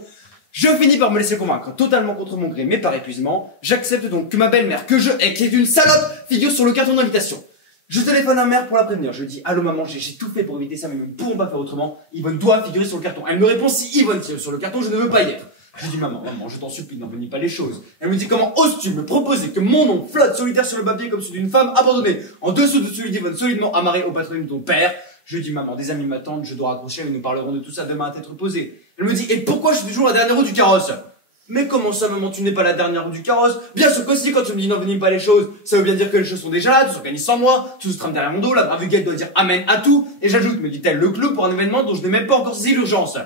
Je finis par me laisser convaincre, totalement contre mon gré, mais par épuisement. J'accepte donc que ma belle-mère, que je hais, qui est une salope, figure sur le carton d'invitation. Je téléphone à ma mère pour la prévenir. Je lui dis, allô maman, j'ai tout fait pour éviter ça, mais nous ne pouvons pas faire autrement. Yvonne doit figurer sur le carton. Elle me répond, si Yvonne tire sur le carton, je ne veux pas y être. Je lui dis, maman, je t'en supplie, n'envenime pas les choses. Elle me dit, comment oses-tu me proposer que mon nom flotte solitaire sur le papier comme celui d'une femme abandonnée, en dessous de celui d'Yvonne solidement amarré au patronyme de ton père? Je lui dis, maman, des amis m'attendent, je dois raccrocher, mais nous parlerons de tout ça demain à tête reposée. Elle me dit, et pourquoi je suis toujours la dernière roue du carrosse? Mais comment ça, maman, tu n'es pas la dernière roue du carrosse? Bien sûr que si, quand tu me dis n'envenime pas les choses, ça veut bien dire que les choses sont déjà là, tout s'organise sans moi, tout se trame derrière mon dos, la brave guette doit dire amen à tout, et j'ajoute, me dit-elle, le clou pour un événement dont je n'ai même pas encore saisi l'urgence.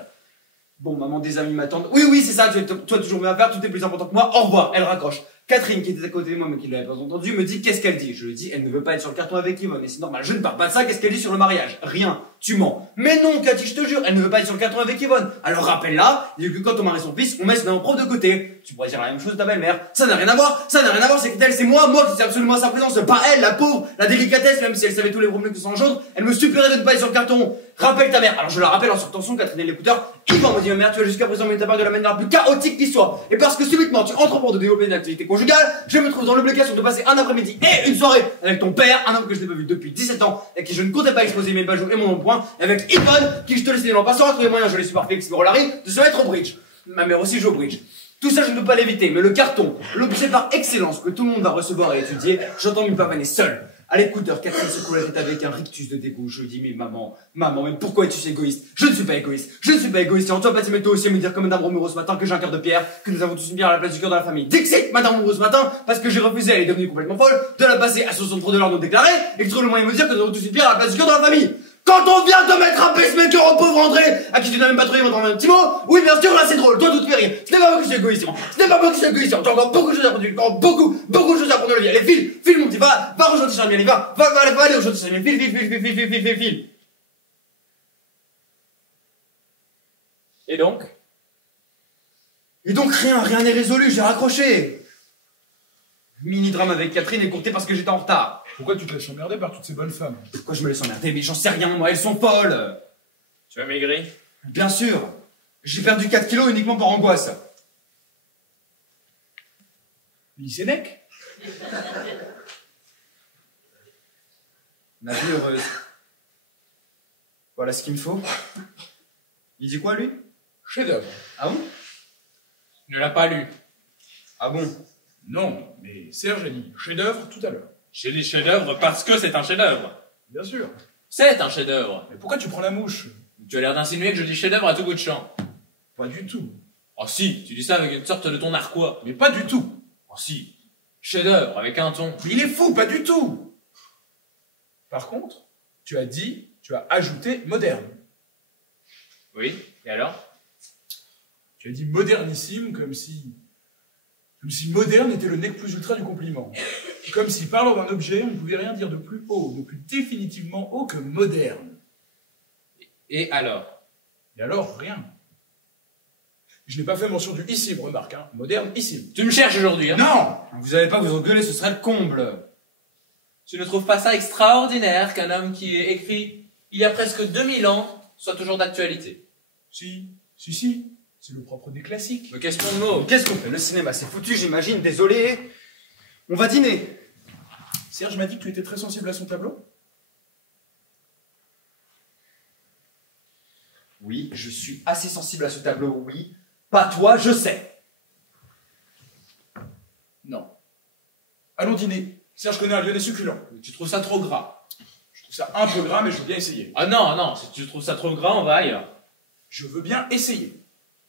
Bon, maman, des amis m'attendent. Oui, c'est ça, toi toujours mieux à faire, tout est plus important que moi, au revoir. Elle raccroche. Catherine, qui était à côté de moi, mais qui ne l'avait pas entendu, me dit qu'est-ce qu'elle dit. Je lui dis, elle ne veut pas être sur le carton avec Yvonne, et c'est normal, je ne parle pas de ça, qu'est-ce qu'elle dit sur le mariage? Rien, tu mens. Mais non, Cathy, je te jure, elle ne veut pas être sur le carton avec Yvonne. Alors rappelle-la, dit que quand on marie son fils, on met son prof de côté. Tu pourrais dire la même chose de ta belle-mère. Ça n'a rien à voir, c'est qu'elle, c'est moi qui sais absolument à sa présence, pas elle, la pauvre, la délicatesse, même si elle savait tous les problèmes qui sont engendrés, elle me supplierait de ne pas être sur le carton. Rappelle ta mère. Alors je la rappelle en sortant son, Catherine et l'écouteur. Yvan me dit, ma mère, tu as jusqu'à présent mené ta part de la manière la plus chaotique qui soit. Et parce que subitement tu entreprends de développer une activité conjugale, je me trouve dans l'obligation de passer un après-midi et une soirée avec ton père, un homme que je n'ai pas vu depuis 17 ans, et qui je ne comptais pas exposer mes bajoux et mon empoint, et avec Yvonne, qui je te laisse en passant à trouver moyen, je l'ai su par Félix Morolari, de se mettre au bridge. Ma mère aussi joue au bridge. Tout ça, je ne peux pas l'éviter, mais le carton, l'objet par excellence que tout le monde va recevoir et étudier, j'entends me pavaner seul. À l'écouteur, Catherine secoue la tête avec un rictus de dégoût. Je lui dis, mais maman, mais pourquoi es-tu si égoïste? Je ne suis pas égoïste. Et en toi, pas toi aussi à me dire comme Madame Romero ce matin que j'ai un cœur de pierre, que nous avons tous une pierre à la place du cœur dans la famille. Dixit, Madame Romero ce matin, parce que j'ai refusé, elle est devenue complètement folle, de la passer à 63 $ non déclarés, et que trouve le moyen de me dire que nous avons tous une pierre à la place du cœur dans la famille. Quand on vient de mettre un pacemaker au pauvre André, à qui tu n'as même pas trouvé votre un petit mot, oui, bien sûr, là c'est drôle, toi tout te fait rire. Ce n'est pas moi qui suis égoïste, ce n'est pas moi qui suis égoïste, t'as encore beaucoup de choses à apprendre, encore beaucoup de choses à apprendre, Olivier. Allez, file, mon petit, va rejoindre tes allez, va aller rejoindre tes amis, file. Et donc? Et donc rien n'est résolu, j'ai raccroché. Mini-drame avec Catherine écourté parce que j'étais en retard. Pourquoi tu te laisses emmerder par toutes ces bonnes femmes? Pourquoi je me laisse emmerder? Mais j'en sais rien, moi, elles sont folles. Tu as maigri? Bien sûr. J'ai perdu 4 kilos uniquement par angoisse. Lysénec? Ma vie heureuse. Voilà ce qu'il me faut. Il dit quoi, lui? Chef-d'œuvre. Ah bon? Tu ne l'as pas lu. Ah bon? Non, mais Serge a dit chef-d'œuvre tout à l'heure. J'ai dit chef-d'œuvre parce que c'est un chef-d'œuvre. Bien sûr. C'est un chef-d'œuvre. Mais pourquoi tu prends la mouche? Tu as l'air d'insinuer que je dis chef-d'œuvre à tout bout de champ. Pas du tout. Oh si, tu dis ça avec une sorte de ton narquois. Mais pas du tout. Oh si, chef-d'œuvre avec un ton. Mais il est fou, pas du tout. Par contre, tu as ajouté moderne. Oui, et alors? Tu as dit modernissime comme si moderne était le nec plus ultra du compliment. Comme si parlant d'un objet, on ne pouvait rien dire de plus haut, de plus définitivement haut que moderne. Et alors? Et alors, rien. Je n'ai pas fait mention du issime, remarque, hein. Moderne, issime. Tu me cherches aujourd'hui, hein? Non! Vous n'allez pas vous engueuler, ce serait le comble. Tu ne trouves pas ça extraordinaire qu'un homme qui est écrit il y a presque 2000 ans soit toujours d'actualité? Si. C'est le propre des classiques. Mais question de mots. Qu'est-ce qu'on fait? Le cinéma, c'est foutu, j'imagine, désolé. On va dîner. Serge m'a dit que tu étais très sensible à son tableau. Oui, je suis assez sensible à ce tableau, oui. Pas toi, je sais. Non. Allons dîner. Serge connaît un lyonnais succulent. Tu trouves ça trop gras? Je trouve ça un peu gras, mais je veux bien essayer. Ah non, si tu trouves ça trop gras, on va ailleurs. Je veux bien essayer.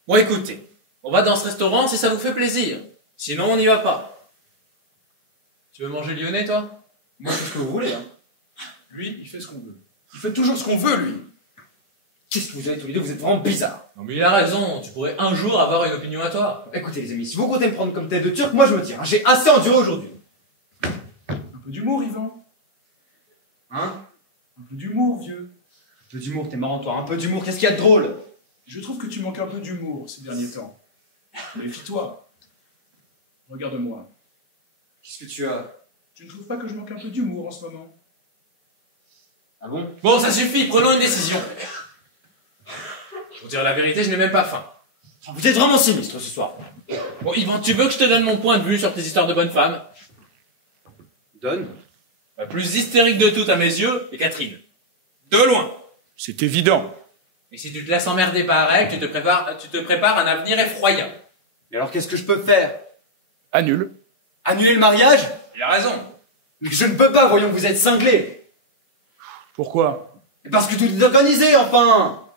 Bon écoutez, on va dans ce restaurant si ça vous fait plaisir. Sinon on n'y va pas. Tu veux manger lyonnais toi? Moi, c'est ce que vous voulez, hein. Lui, il fait ce qu'on veut. Il fait toujours ce qu'on veut, lui. Qu'est-ce que vous avez tous les deux? Vous êtes vraiment bizarres. Non mais il a raison, tu pourrais un jour avoir une opinion à toi. Écoutez, les amis, si vous comptez me prendre comme tête de turc, moi je me tire. J'ai assez enduré aujourd'hui. Un peu d'humour, Yvan. Hein? Un peu d'humour, vieux. Un peu d'humour, t'es marrant, toi. Un peu d'humour, qu'est-ce qu'il y a de drôle? Je trouve que tu manques un peu d'humour ces derniers temps. Méfie-toi. Regarde-moi. Qu'est-ce que tu as? Tu ne trouves pas que je manque un peu d'humour en ce moment? Ah bon? Bon ça suffit, prenons une décision. Pour dire la vérité, je n'ai même pas faim. Vous êtes vraiment sinistre ce soir. Bon Yvan, tu veux que je te donne mon point de vue sur tes histoires de bonnes femmes? Donne. La plus hystérique de toutes à mes yeux est Catherine. De loin. C'est évident. Et si tu te laisses emmerder par elle, tu te prépares un avenir effroyable. Et alors qu'est-ce que je peux faire? Annule. Annuler le mariage? Il a raison. Mais je ne peux pas, voyons, vous êtes cinglés. Pourquoi? Et parce que tout est organisé, enfin.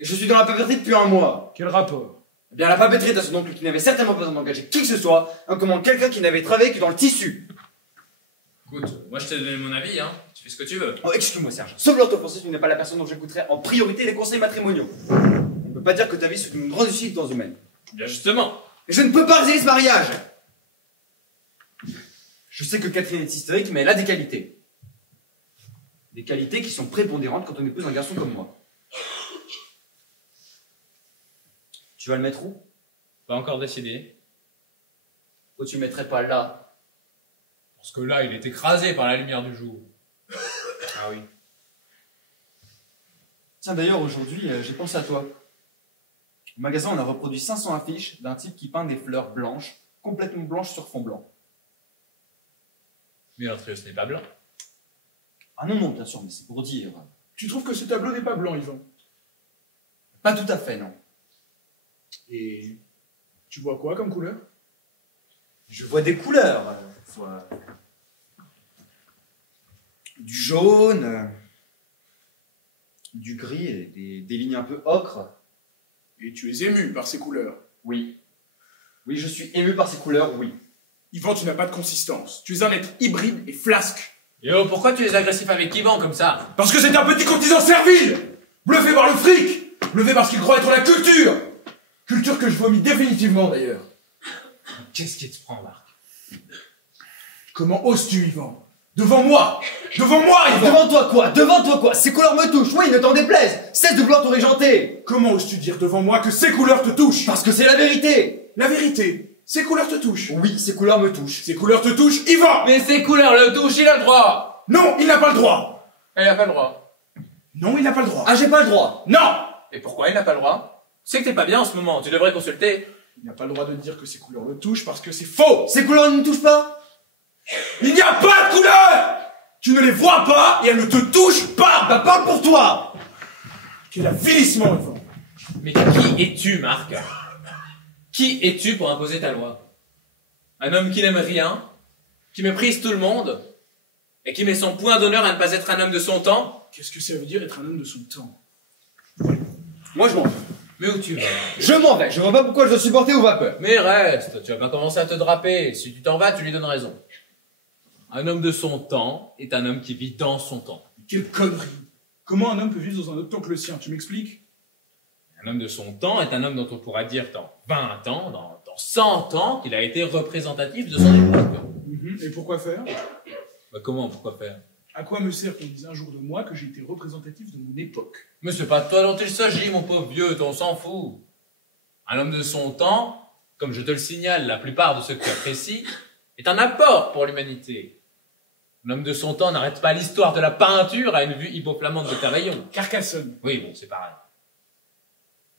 Et je suis dans la papeterie depuis un mois. Quel rapport? Eh bien, la papeterie est à son oncle qui n'avait certainement pas besoin d'engager qui que ce soit, en commande quelqu'un qui n'avait travaillé que dans le tissu. Écoute, moi je t'ai donné mon avis, hein. Tu fais ce que tu veux. Oh, excuse-moi, Serge. Sauf l'orthophoniste, tu n'es pas la personne dont j'écouterai en priorité les conseils matrimoniaux. On ne peut pas dire que ta vie soit une grande dans humaine. Bien justement. Et je ne peux pas résilier ce mariage. Je sais que Catherine est hystérique, mais elle a des qualités. Des qualités qui sont prépondérantes quand on épouse un garçon comme moi. Tu vas le mettre où? Pas encore décidé. Pourquoi tu le mettrais pas là? Parce que là, il est écrasé par la lumière du jour. Ah oui. Tiens, d'ailleurs, aujourd'hui, j'ai pensé à toi. Au magasin, on a reproduit 500 affiches d'un type qui peint des fleurs blanches, complètement blanches sur fond blanc. Mais ce n'est pas blanc. Ah non, non, bien sûr, mais c'est pour dire. Tu trouves que ce tableau n'est pas blanc, Yvan? Pas tout à fait, non. Et tu vois quoi comme couleur? Je vois des couleurs. Je vois du jaune, du gris et des lignes un peu ocre. Et tu es ému par ces couleurs. Oui. Oui, je suis ému par ces couleurs, oui. Yvan, tu n'as pas de consistance. Tu es un être hybride et flasque. Yo, pourquoi tu es agressif avec Yvan comme ça? Parce que c'est un petit courtisan servile, bluffé par le fric, bluffé parce qu'il croit être la culture. Culture que je vomis définitivement d'ailleurs. Qu'est-ce qui te prend, Marc? Comment oses-tu, Yvan? Devant moi, Yvan! Devant toi quoi? Devant toi quoi? Ces couleurs me touchent, oui, ne t'en déplaise! Cesse de vouloir te régenter! Comment oses-tu dire devant moi que ces couleurs te touchent? Parce que c'est la vérité! La vérité, ces couleurs te touchent. Oui, ces couleurs me touchent. Ces couleurs te touchent, Yvan! Mais ces couleurs le touchent, il a le droit! Non, il n'a pas le droit! Il n'a pas le droit. Non, il n'a pas le droit. Ah, j'ai pas le droit! Non! Et pourquoi il n'a pas le droit? Tu sais que t'es pas bien en ce moment, tu devrais consulter. Il n'a pas le droit de dire que ces couleurs le touchent parce que c'est faux! Ces couleurs ne me touchent pas? Il n'y a pas de couleurs! Tu ne les vois pas et elles ne te touchent pas! Bah parle pour toi! Quel avilissement, Yvan! Mais qui es-tu, Marc? Qui es-tu pour imposer ta loi? Un homme qui n'aime rien, qui méprise tout le monde, et qui met son point d'honneur à ne pas être un homme de son temps? Qu'est-ce que ça veut dire être un homme de son temps? Moi je m'en vais. Mais où tu vas? Je m'en vais, je vois pas pourquoi je dois supporter ou peur. Mais reste, tu vas pas commencer à te draper. Si tu t'en vas, tu lui donnes raison. Un homme de son temps est un homme qui vit dans son temps. Quelle connerie! Comment un homme peut vivre dans un autre temps que le sien? Tu m'expliques? Un homme de son temps est un homme dont on pourra dire dans 20 ans, dans 100 ans, qu'il a été représentatif de son époque. Et pourquoi faire? Bah comment, pourquoi faire? À quoi me sert qu'on dise un jour de moi que j'ai été représentatif de mon époque? Mais c'est pas de toi dont il s'agit, mon pauvre vieux, on s'en fout. Un homme de son temps, comme je te le signale, la plupart de ceux que tu apprécies, est un apport pour l'humanité. Un homme de son temps n'arrête pas l'histoire de la peinture à une vue hypoflammante de Cavaillon. Carcassonne. Oui, bon, c'est pareil.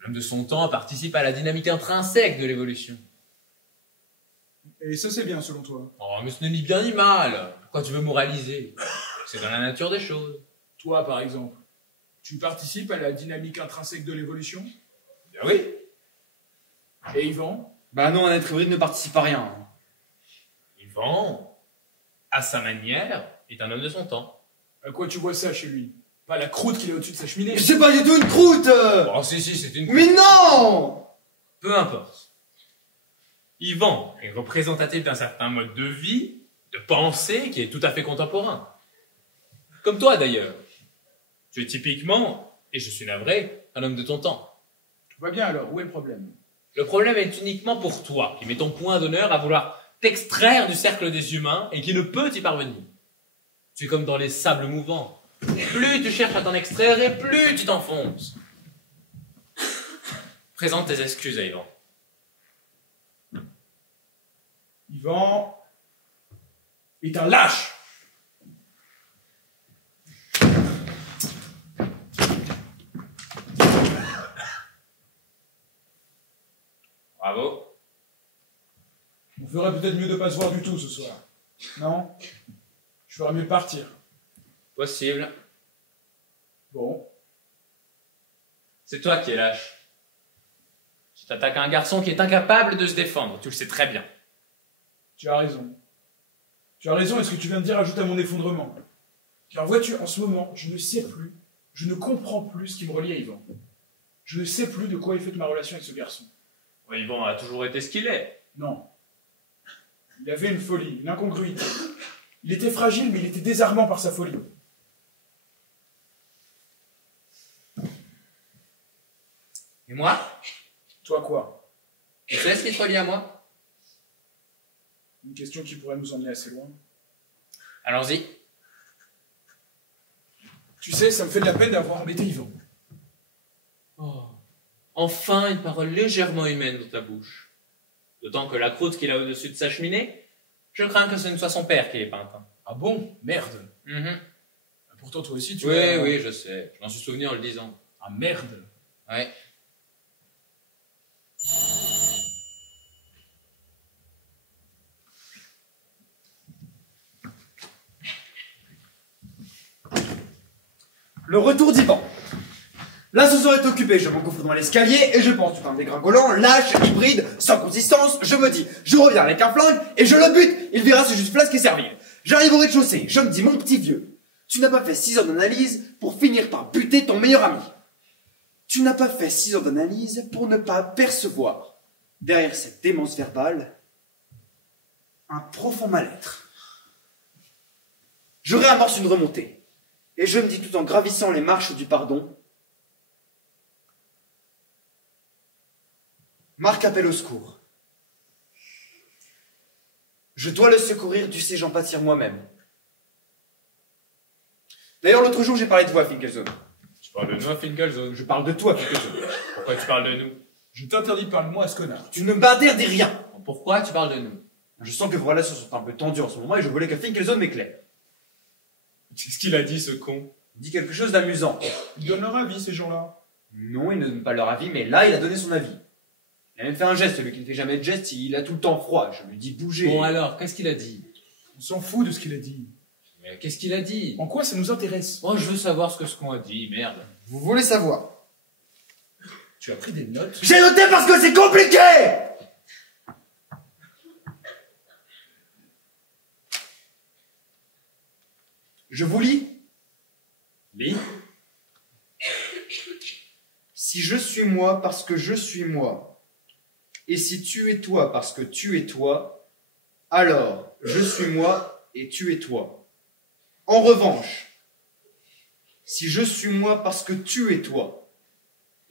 Un homme de son temps participe à la dynamique intrinsèque de l'évolution. Et ça c'est bien selon toi? Oh, mais ce n'est ni bien ni mal. Pourquoi tu veux moraliser? C'est dans la nature des choses. Toi par exemple, tu participes à la dynamique intrinsèque de l'évolution? Bien oui. Et Yvan? Bah non, un être hybride ne participe à rien. Yvan, à sa manière, est un homme de son temps. À quoi tu vois ça chez lui? Pas la croûte qu'il a au-dessus de sa cheminée? C'est pas du tout une croûte! Oh si, c'est une... Mais non! Peu importe. Yvan est représentatif d'un certain mode de vie, de pensée, qui est tout à fait contemporain. Comme toi d'ailleurs. Tu es typiquement, et je suis navré, un homme de ton temps. Tout va bien alors, où est le problème? Le problème est uniquement pour toi, qui mets ton point d'honneur à vouloir t'extraire du cercle des humains et qui ne peut y parvenir. Tu es comme dans les sables mouvants. Plus tu cherches à t'en extraire et plus tu t'enfonces. Présente tes excuses à Yvan. Yvan est un lâche! Bravo. On ferait peut-être mieux de pas se voir du tout ce soir. Non? Je ferais mieux de partir. Possible. Bon. C'est toi qui es lâche. Tu t'attaques à un garçon qui est incapable de se défendre. Tu le sais très bien. Tu as raison. Tu as raison et ce que tu viens de dire ajoute à mon effondrement. Car vois-tu, en ce moment, je ne sais plus, je ne comprends plus ce qui me relie à Yvan. Je ne sais plus de quoi est faite ma relation avec ce garçon. Oui, Yvan a toujours été ce qu'il est. Non. Il avait une folie, une incongruité. Il était fragile, mais il était désarmant par sa folie. Et moi? Toi quoi? Tu sais ce qui te relie à moi? Une question qui pourrait nous emmener assez loin. Allons-y. Tu sais, ça me fait de la peine d'avoir embêté Yvan. Oh. Enfin une parole légèrement humaine dans ta bouche. D'autant que la croûte qu'il a au-dessus de sa cheminée, je crains que ce ne soit son père qui l'ait peinte. Ah bon? Merde. Mhm. Pourtant toi aussi tu Oui, as... oui, je sais. Je m'en suis souvenu en le disant. Ah merde. Ouais. Le retour d'Yvan. L'ascenseur est occupé, je m'engouffre dans l'escalier et je pense tout un dégringolant, lâche, hybride, sans consistance, je me dis, je reviens avec un flingue et je le bute, il verra c'est juste flasque et servile. J'arrive au rez-de-chaussée, je me dis, mon petit vieux, tu n'as pas fait 6 heures d'analyse pour finir par buter ton meilleur ami. Tu n'as pas fait 6 heures d'analyse pour ne pas percevoir, derrière cette démence verbale, un profond mal-être. Je réamorce une remontée. Et je me dis tout en gravissant les marches du pardon, Marc appelle au secours. Je dois le secourir, tu sais, j'en pâtir moi-même. D'ailleurs, l'autre jour, j'ai parlé de toi, Finkelzone. Tu parles de nous à Finkelzone. Je parle de toi, Finkelzone. Pourquoi tu parles de nous? Je t'interdis de parler de moi à ce connard. Tu ne m'interdis rien. Pourquoi tu parles de nous? Je sens que vos relations sont un peu tendues en ce moment et je voulais que Finkelzone m'éclaire. Qu'est-ce qu'il a dit, ce con? Il dit quelque chose d'amusant. Ils donnent leur avis, ces gens-là. Non, ils ne donnent pas leur avis, mais là, il a donné son avis. Il a même fait un geste, celui qui ne fait jamais de geste, il a tout le temps froid. Je lui dis bouger. Bon alors, qu'est-ce qu'il a dit? On s'en fout de ce qu'il a dit. Mais qu'est-ce qu'il a dit? En quoi ça nous intéresse? Moi, je veux savoir ce que ce con a dit, merde. Vous voulez savoir? Tu as pris des notes? J'ai noté parce que c'est compliqué! Je vous lis? Lis? Si je suis moi parce que je suis moi, et si tu es toi parce que tu es toi, alors je suis moi et tu es toi. En revanche, si je suis moi parce que tu es toi,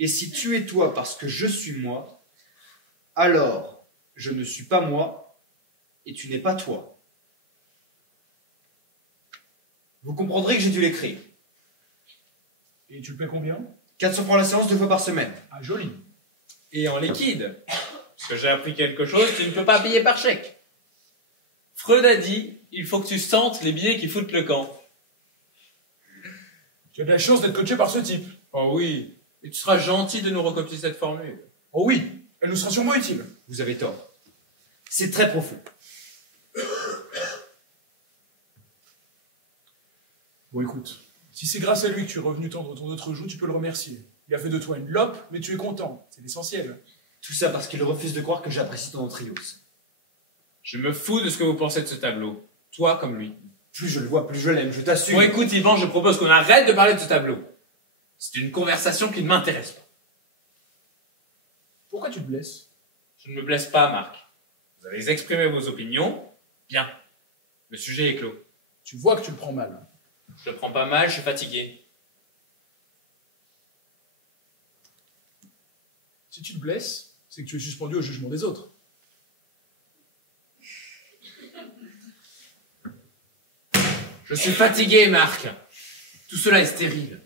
et si tu es toi parce que je suis moi, alors je ne suis pas moi et tu n'es pas toi. Vous comprendrez que j'ai dû l'écrire. Et tu le paies combien? 400 francs la séance 2 fois par semaine. Ah, joli. Et en liquide. Parce que j'ai appris quelque chose, tu ne peux pas payer par chèque. Freud a dit, il faut que tu sentes les billets qui foutent le camp. Tu as de la chance d'être coaché par ce type. Oh oui. Et tu seras gentil de nous recopier cette formule. Oh oui, elle nous sera sûrement utile. Vous avez tort. C'est très profond. Bon, écoute, si c'est grâce à lui que tu es revenu tendre ton autre joue, tu peux le remercier. Il a fait de toi une lope, mais tu es content. C'est l'essentiel. Tout ça parce qu'il refuse de croire que j'apprécie ton Entrios. Je me fous de ce que vous pensez de ce tableau. Toi comme lui. Plus je le vois, plus je l'aime, je t'assure. Bon écoute Yvan, je propose qu'on arrête de parler de ce tableau. C'est une conversation qui ne m'intéresse pas. Pourquoi tu te blesses? Je ne me blesse pas, Marc. Vous avez exprimé vos opinions. Bien. Le sujet est clos. Tu vois que tu le prends mal. Je le prends pas mal, je suis fatigué. Si tu te blesses, c'est que tu es suspendu au jugement des autres. Je suis fatigué, Marc. Tout cela est stérile.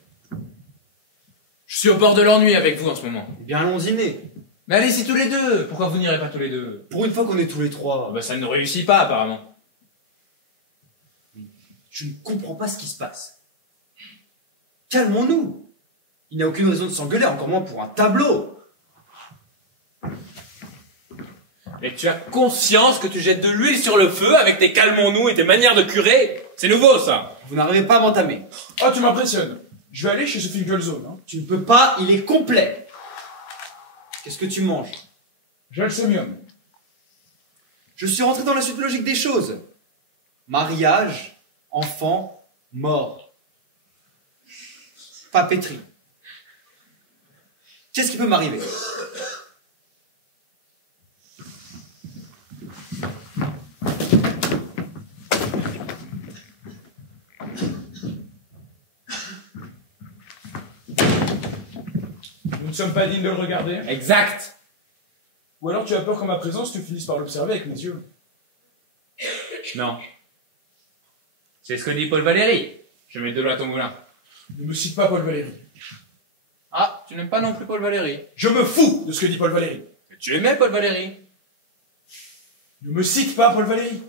Je suis au bord de l'ennui avec vous en ce moment. Eh bien, allons dîner. Mais allez-y tous les deux. Pourquoi vous n'irez pas tous les deux? Pour une fois qu'on est tous les trois. Bah ça ne réussit pas, apparemment. Je ne comprends pas ce qui se passe. Calmons-nous. Il n'y a aucune raison de s'engueuler, encore moins pour un tableau. Mais tu as conscience que tu jettes de l'huile sur le feu avec tes calmons-nous et tes manières de curer? C'est nouveau, ça. Vous n'arrivez pas à m'entamer. Oh, tu m'impressionnes. Je vais aller chez ce Finkelzone. Hein. Tu ne peux pas, il est complet. Qu'est-ce que tu manges? Gelsemium. Je suis rentré dans la suite logique des choses. Mariage, enfant, mort. Papeterie. Qu'est-ce qui peut m'arriver? Nous ne sommes pas dignes de le regarder. Exact. Ou alors tu as peur qu'en ma présence, tu finisses par l'observer avec mes yeux. Non. C'est ce que dit Paul Valéry. Je mets de l'eau à ton moulin. Ne me cite pas Paul Valéry. Ah, tu n'aimes pas non plus Paul Valéry. Je me fous de ce que dit Paul Valéry. Mais tu aimais Paul Valéry. Ne me cite pas Paul Valéry.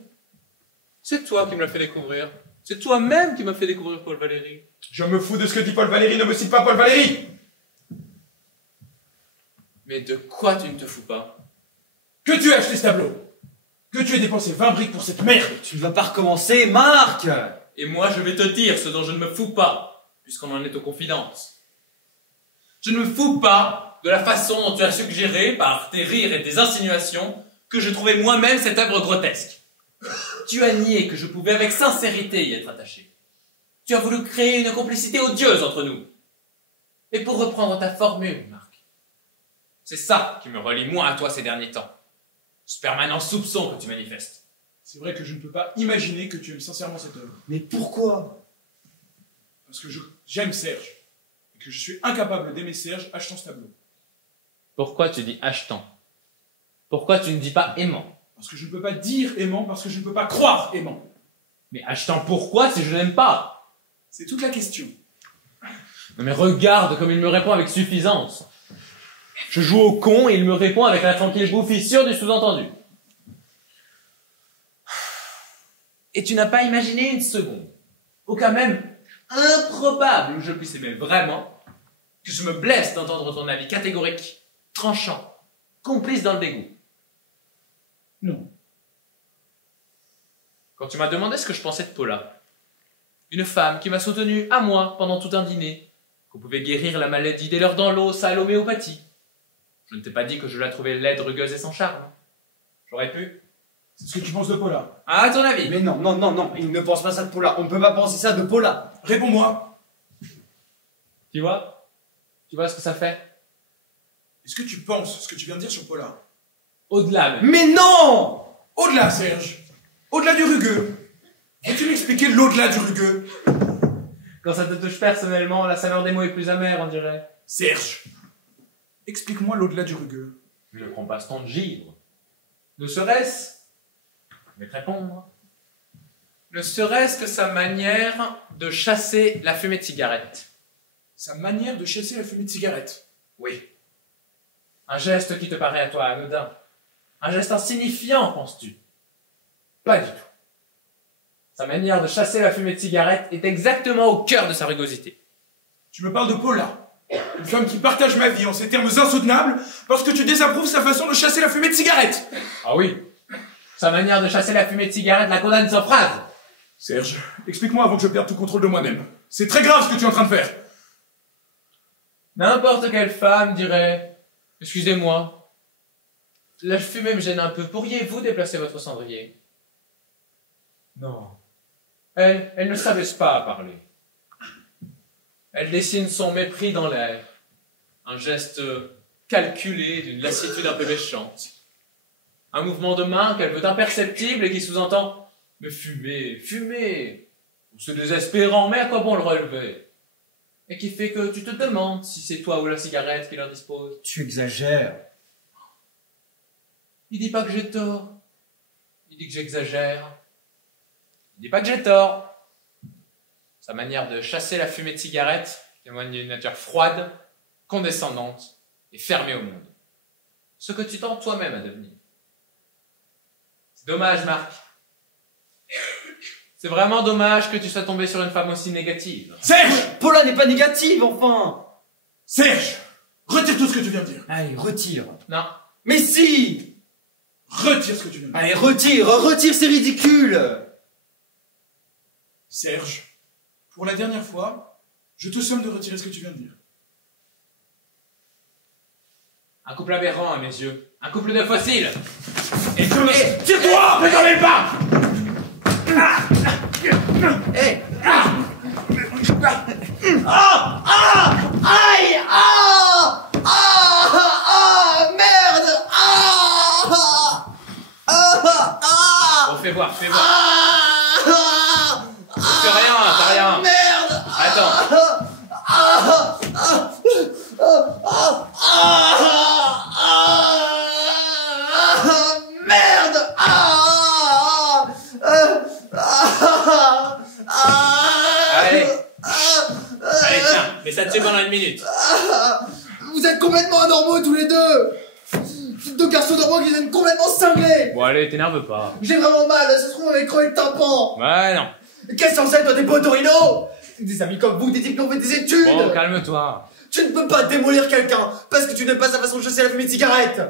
C'est toi qui me l'as fait découvrir. C'est toi-même qui m'as fait découvrir Paul Valéry. Je me fous de ce que dit Paul Valéry. Ne me cite pas Paul Valéry. Mais de quoi tu ne te fous pas? Que tu aies acheté ce tableau. Que tu aies dépensé 20 briques pour cette merde. Tu ne vas pas recommencer, Marc! Et moi, je vais te dire ce dont je ne me fous pas, puisqu'on en est aux confidences. Je ne me fous pas de la façon dont tu as suggéré, par tes rires et tes insinuations, que je trouvais moi-même cette œuvre grotesque. Tu as nié que je pouvais avec sincérité y être attaché. Tu as voulu créer une complicité odieuse entre nous. Et pour reprendre ta formule, Marc, c'est ça qui me relie moi à toi ces derniers temps. Ce permanent soupçon que tu manifestes. C'est vrai que je ne peux pas imaginer que tu aimes sincèrement cette œuvre. Mais pourquoi? Parce que j'aime Serge. Et que je suis incapable d'aimer Serge achetant ce tableau. Pourquoi tu dis achetant? Pourquoi tu ne dis pas aimant? Parce que je ne peux pas dire aimant, parce que je ne peux pas croire aimant. Mais achetant pourquoi si je n'aime pas? C'est toute la question. Non mais regarde comme il me répond avec suffisance. Je joue au con et il me répond avec la tranquille bouffissure du sous-entendu. Et tu n'as pas imaginé une seconde, au cas même improbable où je puisse aimer vraiment, que je me blesse d'entendre ton avis catégorique, tranchant, complice dans le dégoût. Non. Quand tu m'as demandé ce que je pensais de Paula, une femme qui m'a soutenu à moi pendant tout un dîner, qu'on pouvait guérir la maladie des leurs dans l'os à l'homéopathie, je ne t'ai pas dit que je la trouvais laide, rugueuse et sans charme. J'aurais pu. C'est ce que tu penses de Paula. Ah, à ton avis? Mais non, il ne pense pas ça de Paula. On ne peut pas penser ça de Paula. Réponds-moi. Tu vois? Tu vois ce que ça fait? Est-ce que tu penses ce que tu viens de dire sur Paula? Au-delà même. Mais non! Au-delà, Serge. Au-delà du rugueux. Veux-tu m'expliquer l'au-delà du rugueux? Quand ça te touche personnellement, la saveur des mots est plus amère, on dirait. Serge, explique-moi l'au-delà du rugueux. Je ne prends pas ce temps de givre. Ne serait-ce... Je vais te répondre. Ne serait-ce que sa manière de chasser la fumée de cigarette. Sa manière de chasser la fumée de cigarette. Oui. Un geste qui te paraît à toi anodin. Un geste insignifiant, penses-tu? Pas du tout. Sa manière de chasser la fumée de cigarette est exactement au cœur de sa rugosité. Tu me parles de Paula. Une femme qui partage ma vie en ces termes insoutenables parce que tu désapprouves sa façon de chasser la fumée de cigarette. Ah oui. Sa manière de chasser la fumée de cigarette la condamne sans phrase. Serge, explique-moi avant que je perde tout contrôle de moi-même. C'est très grave ce que tu es en train de faire. N'importe quelle femme dirait « Excusez-moi, la fumée me gêne un peu. Pourriez-vous déplacer votre cendrier ?» Non. Elle ne savait pas parler. Elle dessine son mépris dans l'air. Un geste calculé d'une lassitude un peu méchante. Un mouvement de main qu'elle veut imperceptible et qui sous-entend « Mais fumez, fumez !» Ou se désespérant « Mais à quoi bon le relever ?» Et qui fait que tu te demandes si c'est toi ou la cigarette qui leur dispose. Tu exagères. Il dit pas que j'ai tort. Il dit que j'exagère. Il dit pas que j'ai tort. Sa manière de chasser la fumée de cigarette témoigne d'une nature froide, condescendante et fermée au monde. Ce que tu tends toi-même à devenir. C'est dommage, Marc. C'est vraiment dommage que tu sois tombé sur une femme aussi négative. Serge! Paula n'est pas négative, enfin! Serge! Retire tout ce que tu viens de dire. Allez, retire. Non. Mais si! Retire ce que tu viens de dire. Allez, retire, c'est ridicule! Serge, pour la dernière fois, je te somme de retirer ce que tu viens de dire. Un couple aberrant à mes yeux. Un couple de fossiles. Et tire-toi! Mais n'en mets pas! Hé! Aïe! Merde! Bon, fais voir. Fais rien, t'as rien. Merde! Attends. Merde! Allez, tiens, mets ça dessus pendant 1 minute. Vous êtes complètement anormaux tous les deux! Deux garçons normaux qui viennent complètement cinglés! Bon, allez, t'énerve pas. J'ai vraiment mal, ça se trouve on avait crevé le tympan! Ouais, non. Qu'est-ce que c'est toi des potorino? Des amis comme vous, des types qui ont fait des études! Bon, calme-toi. Tu ne peux pas démolir quelqu'un parce que tu n'aimes pas sa façon de chasser la fumée de cigarette!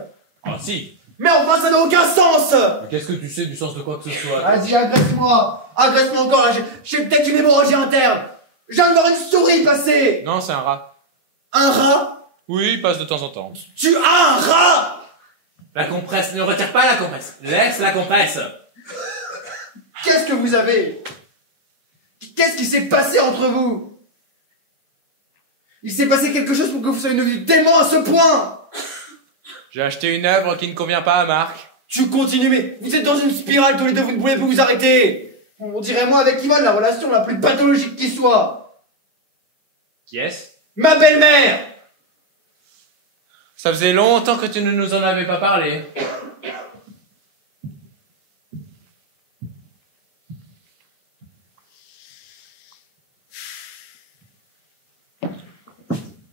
Oh, si. Mais enfin ça n'a aucun sens! Mais qu'est-ce que tu sais du sens de quoi que ce soit? Vas-y, agresse-moi! Agresse-moi encore, là, j'ai peut-être une hémorragie interne! Je viens de voir une souris passer! Non, c'est un rat. Un rat? Oui, il passe de temps en temps. Tu as un rat! La compresse, ne retire pas la compresse. Laisse la compresse. Qu'est-ce que vous avez? Qu'est-ce qui s'est passé entre vous? Il s'est passé quelque chose pour que vous soyez devenu dément à ce point! J'ai acheté une œuvre qui ne convient pas à Marc. Tu continues, mais vous êtes dans une spirale tous les deux, vous ne pouvez plus vous arrêter. On dirait moi avec Yvonne la relation la plus pathologique qui soit. Qui est-ce? Ma belle-mère! Ça faisait longtemps que tu ne nous en avais pas parlé.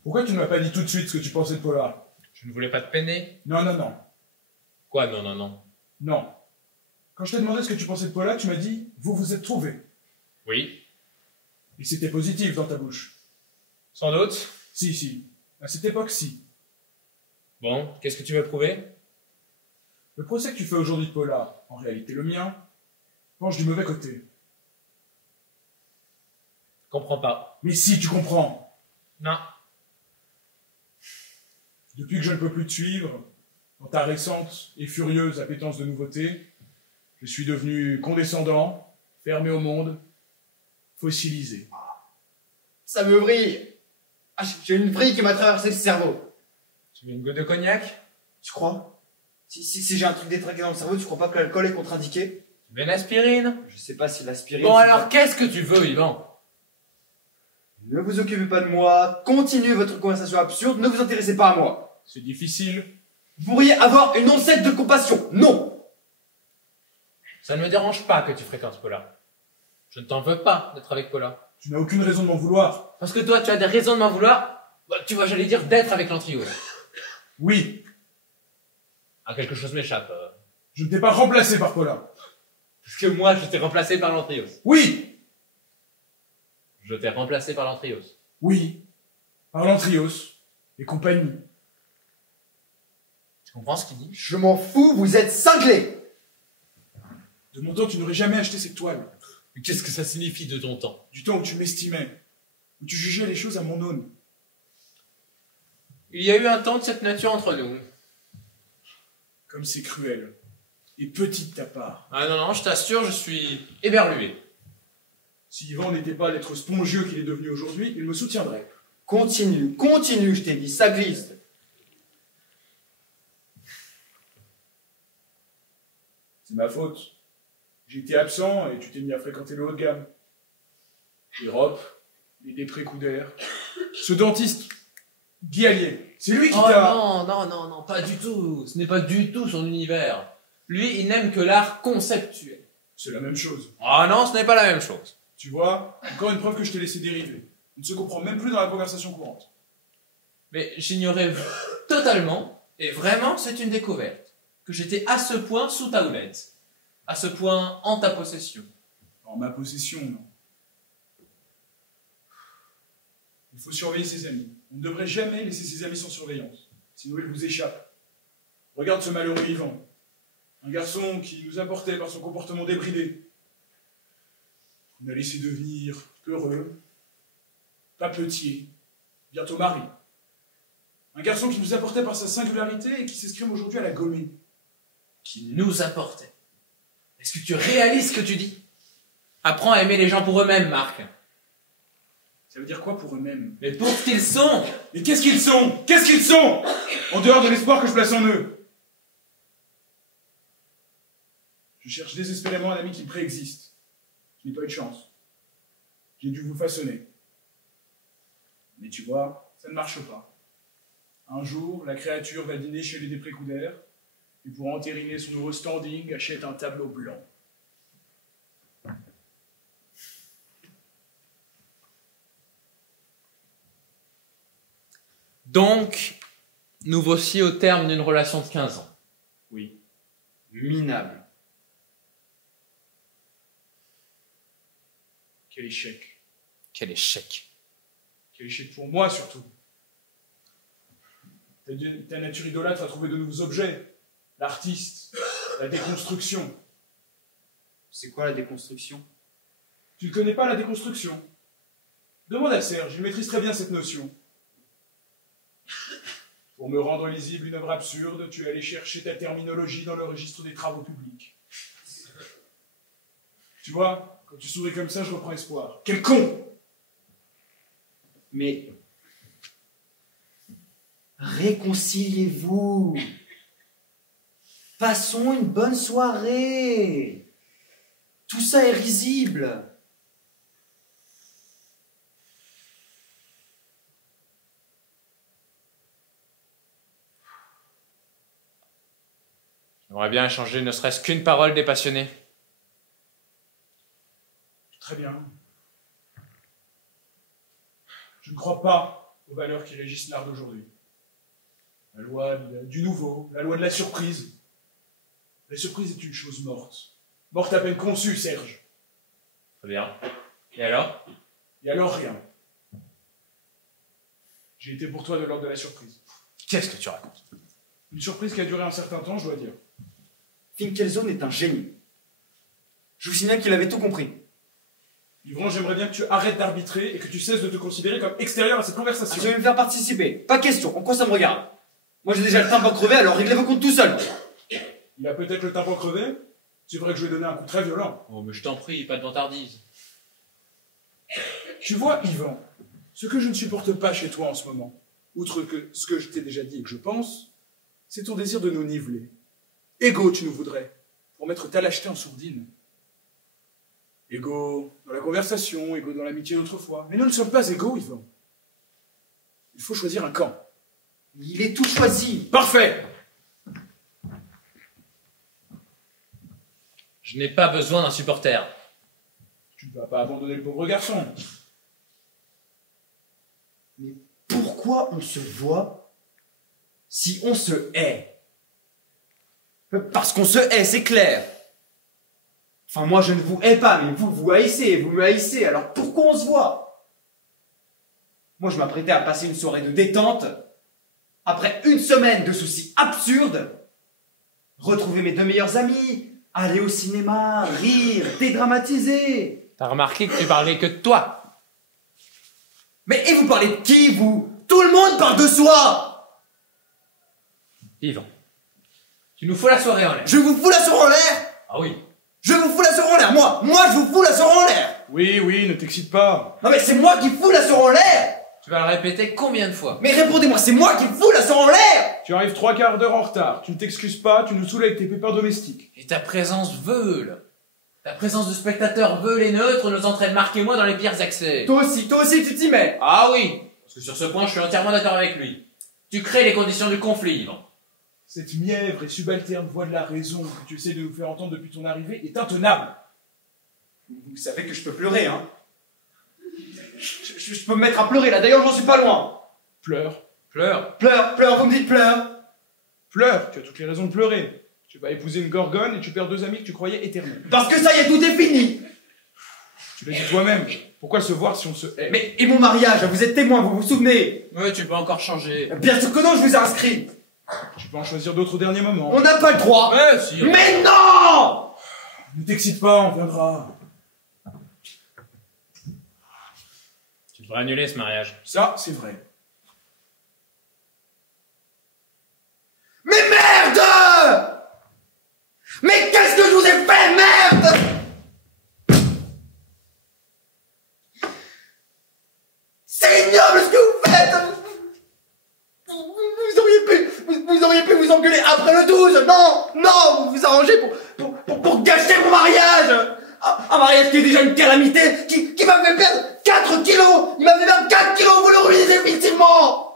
Pourquoi tu ne m'as pas dit tout de suite ce que tu pensais de Paula? Je ne voulais pas te peiner. Non, non, non. Quoi, non, non, non? Non. Quand je t'ai demandé ce que tu pensais de Paula, tu m'as dit « vous vous êtes trouvés Oui. ». Et c'était positif dans ta bouche. Sans doute. Si, si. À cette époque, si. Bon, qu'est-ce que tu veux prouver? Le procès que tu fais aujourd'hui de Paula, en réalité le mien, penche du mauvais côté. Je comprends pas. Mais si, tu comprends. Non. Depuis que je ne peux plus te suivre, dans ta récente et furieuse appétence de nouveauté, je suis devenu condescendant, fermé au monde, fossilisé. Ça me vrille. Ah, j'ai une vrille qui m'a traversé le cerveau. Tu veux une goutte de cognac? Tu crois? Si j'ai un truc détraqué dans le cerveau, tu crois pas que l'alcool est contre-indiqué? Tu veux une aspirine? Je sais pas si l'aspirine... Bon alors, qu'est-ce que tu veux, Yvan? Ne vous occupez pas de moi, continuez votre conversation absurde, ne vous intéressez pas à moi. C'est difficile. Vous pourriez avoir une oncette de compassion. Non! Ça ne me dérange pas que tu fréquentes Paula. Je ne t'en veux pas d'être avec Paula. Tu n'as aucune raison de m'en vouloir. Parce que toi, tu as des raisons de m'en vouloir. Bah, tu vois, j'allais dire d'être avec l'antriose. Oui, Ah, quelque chose m'échappe. je ne t'ai pas remplacé par Paula. Parce que moi, je t'ai remplacé par l'antriose. Oui, Je t'ai remplacé par l'antriose. oui, par l'Antrios et compagnie. Tu comprends ce qu'il dit? Je m'en fous, vous êtes cinglés! De mon temps, tu n'aurais jamais acheté cette toile. Mais qu'est-ce que ça signifie de ton temps? Du temps où tu m'estimais, où tu jugeais les choses à mon aune. Il y a eu un temps de cette nature entre nous. Comme c'est cruel. Et petit de ta part. Ah non, non, je t'assure, je suis éberlué. Si Yvan n'était pas l'être spongieux qu'il est devenu aujourd'hui, il me soutiendrait. Continue, continue, je t'ai dit, ça glisse. C'est ma faute. J'étais absent et tu t'es mis à fréquenter le haut de gamme. L'Europe, les dépré-coups ce dentiste, Guy Allier, c'est lui qui Oh t'a... non, non, non, non, pas du tout. Ce n'est pas du tout son univers. Lui, il n'aime que l'art conceptuel. C'est la même chose. Ah non, ce n'est pas la même chose. Tu vois, encore une preuve que je t'ai laissé dériver. On ne se comprend même plus dans la conversation courante. Mais j'ignorais totalement, et vraiment, c'est une découverte, que j'étais à ce point sous ta houlette. À ce point en ta possession. En ma possession, non. Il faut surveiller ses amis. On ne devrait jamais laisser ses amis sans surveillance. Sinon, ils vous échappent. Regarde ce malheureux Yvan. Un garçon qui nous importait par son comportement débridé. On a laissé devenir peureux, papetier, bientôt mari. Un garçon qui nous apportait par sa singularité et qui s'escrime aujourd'hui à la gommer. Qui nous apportait. Est-ce que tu réalises ce que tu dis? Apprends à aimer les gens pour eux-mêmes, Marc. Ça veut dire quoi pour eux-mêmes? Mais pour ce qu'ils sont. Et qu'est-ce qu'ils sont? Qu'est-ce qu'ils sont? En dehors de l'espoir que je place en eux. Je cherche désespérément un ami qui me préexiste. Je n'ai pas eu de chance. J'ai dû vous façonner. Mais tu vois, ça ne marche pas. Un jour, la créature va dîner chez les déprécoudères et pour entériner son nouveau standing, achète un tableau blanc. Donc, nous voici au terme d'une relation de 15 ans. Oui. Minable. Quel échec. Quel échec. Quel échec pour moi, surtout. Ta nature idolâtre a trouvé de nouveaux objets. L'artiste, la déconstruction. C'est quoi la déconstruction? Tu ne connais pas la déconstruction? Demande à Serge, il maîtrise très bien cette notion. Pour me rendre lisible une œuvre absurde, tu es allé chercher ta terminologie dans le registre des travaux publics. Tu vois, quand tu souris comme ça, je reprends espoir. Quel con! Mais... réconciliez-vous. Passons une bonne soirée. Tout ça est risible. J'aimerais bien échanger ne serait-ce qu'une parole des passionnés. Très bien. Je ne crois pas aux valeurs qui régissent l'art d'aujourd'hui. La loi du nouveau, la loi de la surprise. La surprise est une chose morte. Morte à peine conçue, Serge. Très bien. Et alors? Et alors rien. J'ai été pour toi de l'ordre de la surprise. Qu'est-ce que tu racontes? Une surprise qui a duré un certain temps, je dois dire. Finkelzone est un génie. Je vous signale qu'il avait tout compris. Yvon, j'aimerais bien que tu arrêtes d'arbitrer et que tu cesses de te considérer comme extérieur à cette conversation. Je vais me faire participer. Pas question. En quoi ça me regarde? Moi j'ai déjà le tympan crevé, alors réglez vos comptes tout seul. Il a peut-être le tympan crevé. C'est vrai que je lui ai donné un coup très violent. Oh, mais je t'en prie, pas de vantardise. Tu vois, Yvan, ce que je ne supporte pas chez toi en ce moment, outre que ce que je t'ai déjà dit et que je pense, c'est ton désir de nous niveler. Égo, tu nous voudrais, pour mettre ta lâcheté en sourdine. Égo dans la conversation, égo dans l'amitié d'autrefois. Mais nous ne sommes pas égaux, Yvan. Il faut choisir un camp. Il est tout choisi. Parfait! Je n'ai pas besoin d'un supporter. Tu ne vas pas abandonner le pauvre garçon. Mais pourquoi on se voit si on se hait? Parce qu'on se hait, c'est clair. Enfin, moi je ne vous hais pas, mais vous haïssez, vous me haïssez, alors pourquoi on se voit? Moi je m'apprêtais à passer une soirée de détente, après une semaine de soucis absurdes, retrouver mes deux meilleurs amis, aller au cinéma, rire, dédramatiser. T'as remarqué que tu parlais que de toi? Mais et vous parlez de qui, vous? Tout le monde parle de soi! Yvan, tu nous fous la soirée en l'air. Je vous fous la soirée en l'air! Ah oui. Je vous fous la soirée en l'air, moi je vous fous la soirée en l'air! Oui, oui, ne t'excite pas. Non mais c'est moi qui fous la soirée en l'air! Tu vas le répéter combien de fois? Mais répondez-moi, c'est moi qui fous la soirée en l'air! Tu arrives 3/4 d'heure en retard. Tu ne t'excuses pas, tu nous saoules avec tes pépins domestiques. Et ta présence veule. Ta présence de spectateur veule et neutre nous entraîne Marc et moi dans les pires accès. Toi aussi, tu t'y mets! Ah oui, parce que sur ce point, je suis entièrement d'accord avec lui. Tu crées les conditions du conflit, Yvan. Cette mièvre et subalterne voix de la raison que tu essaies de nous faire entendre depuis ton arrivée est intenable. Vous savez que je peux pleurer, hein? Je peux me mettre à pleurer, là, d'ailleurs j'en suis pas loin! Pleure. Pleure. Pleure, vous me dites pleure! Pleure, tu as toutes les raisons de pleurer. Tu vas épouser une gorgone et tu perds 2 amis que tu croyais éternels. Parce que ça y est, tout est fini! Tu l'as dit toi-même. Pourquoi se voir si on se hait? Mais, et mon mariage, vous êtes témoin, vous vous souvenez? Ouais, tu peux encore changer. Bien sûr que non, je vous ai inscrit! Tu peux en choisir d'autres au dernier moment. On n'a pas le droit! Ouais, si. Mais non! Ne t'excite pas, on viendra. Tu devrais annuler ce mariage. Ça, c'est vrai. Mais merde! Mais qu'est-ce que je vous ai fait, merde! C'est ignoble ce que vous faites! Vous auriez pu vous engueuler après le 12! Non! Vous vous arrangez pour gâcher mon mariage! Un mariage qui est déjà une calamité, qui m'a fait perdre 4 kilos! Il m'a fait perdre 4 kilos, vous le ruinez définitivement!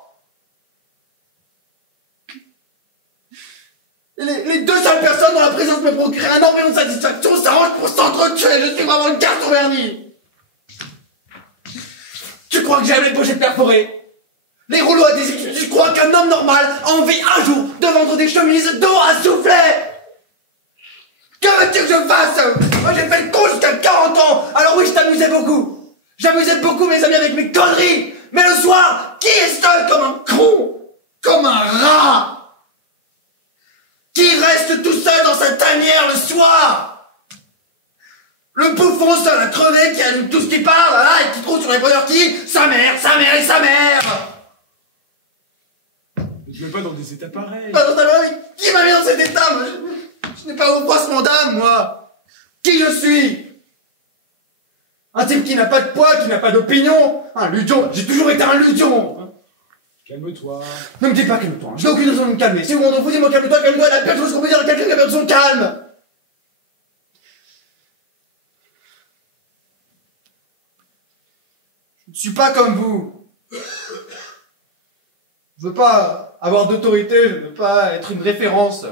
Les 2 seules personnes dont la présence me procure un embryon de satisfaction s'arrangent pour s'entretuer. Je suis vraiment une carte au vernis. Tu crois que j'aime les pochettes perforées? Les rouleaux adhésifs? Tu crois qu'un homme normal a envie un jour de vendre des chemises d'eau à souffler? Que veux-tu que je fasse? Moi j'ai fait le con jusqu'à 40 ans. Alors oui, je t'amusais beaucoup. J'amusais beaucoup mes amis avec mes conneries. Mais le soir, qui est seul comme un con? Comme un rat? Qui reste tout seul dans sa tanière le soir? Le bouffon seul à crever qui allume tout ce qui parle, là, et qui trouve sur les bonheurs qui? Sa mère et sa mère! Ne te mets pas dans des états pareils. Pas dans ta vie. Qui m'a mis dans cet état? Je n'ai pas au froissement d'âme, moi! Qui je suis? Un type qui n'a pas de poids, qui n'a pas d'opinion? Un ludion. J'ai toujours été un ludion! Calme-toi. Ne me dites pas calme-toi, hein. Je n'ai aucune raison de me calmer. Si vous m'en vous dites-moi calme-toi, calme-toi, la pire chose qu'on peut dire à quelqu'un qui a perdu son calme. Je ne suis pas comme vous. Je veux pas avoir d'autorité, je ne veux pas être une référence.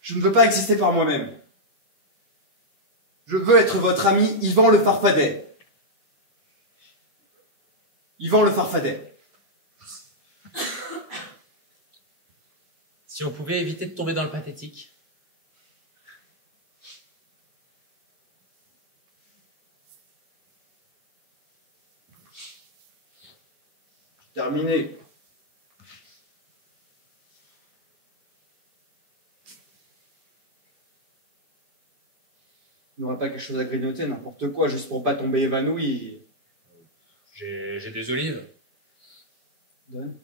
Je ne veux pas exister par moi-même. Je veux être votre ami Yvan le Farfadet. Yvan le Farfadet. Si on pouvait éviter de tomber dans le pathétique. Terminé. Il n'y aura pas quelque chose à grignoter, n'importe quoi, juste pour pas tomber évanoui. J'ai des olives. Donne.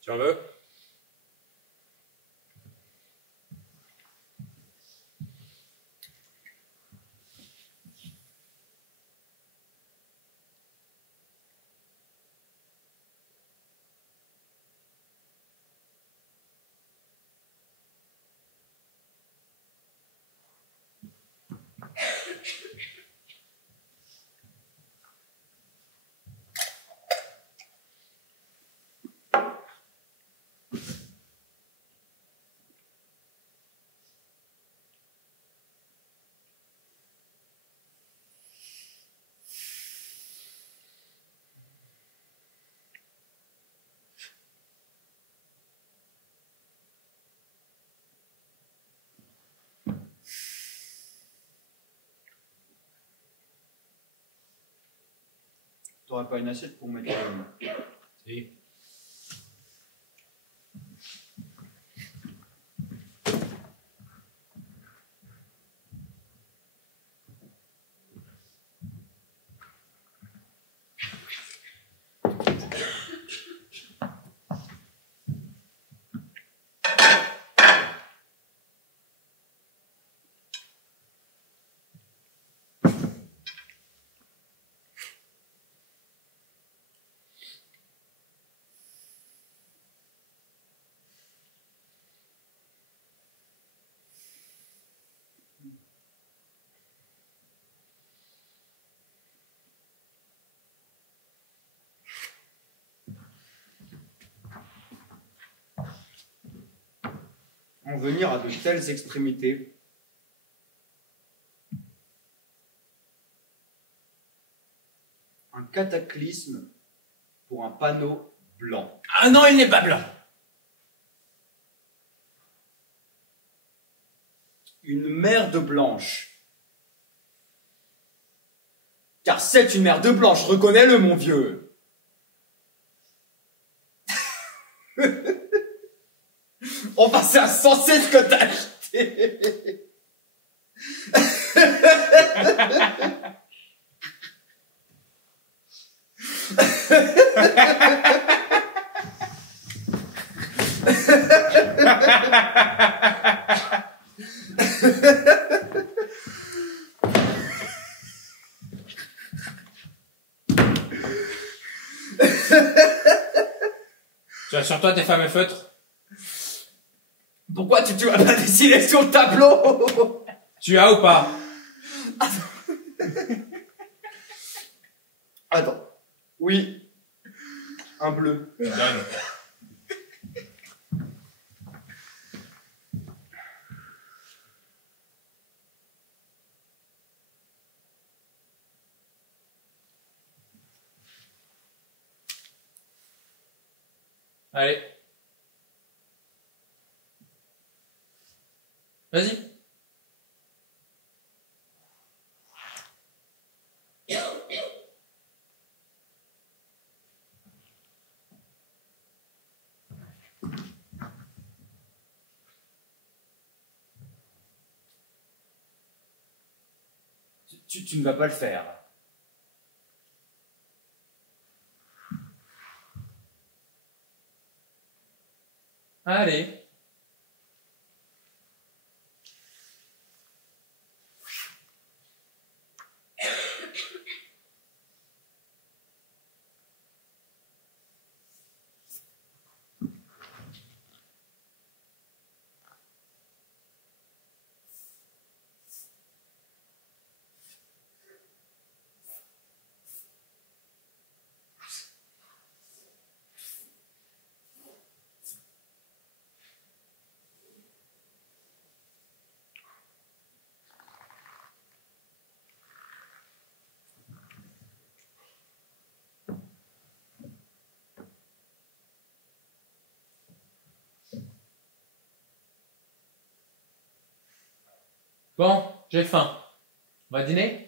Tu en veux? T'aurais pas une assiette pour mettre... Si. En venir à de telles extrémités, un cataclysme pour un panneau blanc. Ah non, il n'est pas blanc. Une merde blanche. Car c'est une merde blanche, reconnais-le, mon vieux. Enfin, c'est insensé ce que t'as acheté. Tu as sur toi tes fameux feutres? Pourquoi tu as pas dessiné sur le tableau? Tu as ou pas? Attends. Oui. Un bleu. Donne. Allez. Vas-y. Tu ne vas pas le faire. Allez. Bon, j'ai faim. On va dîner?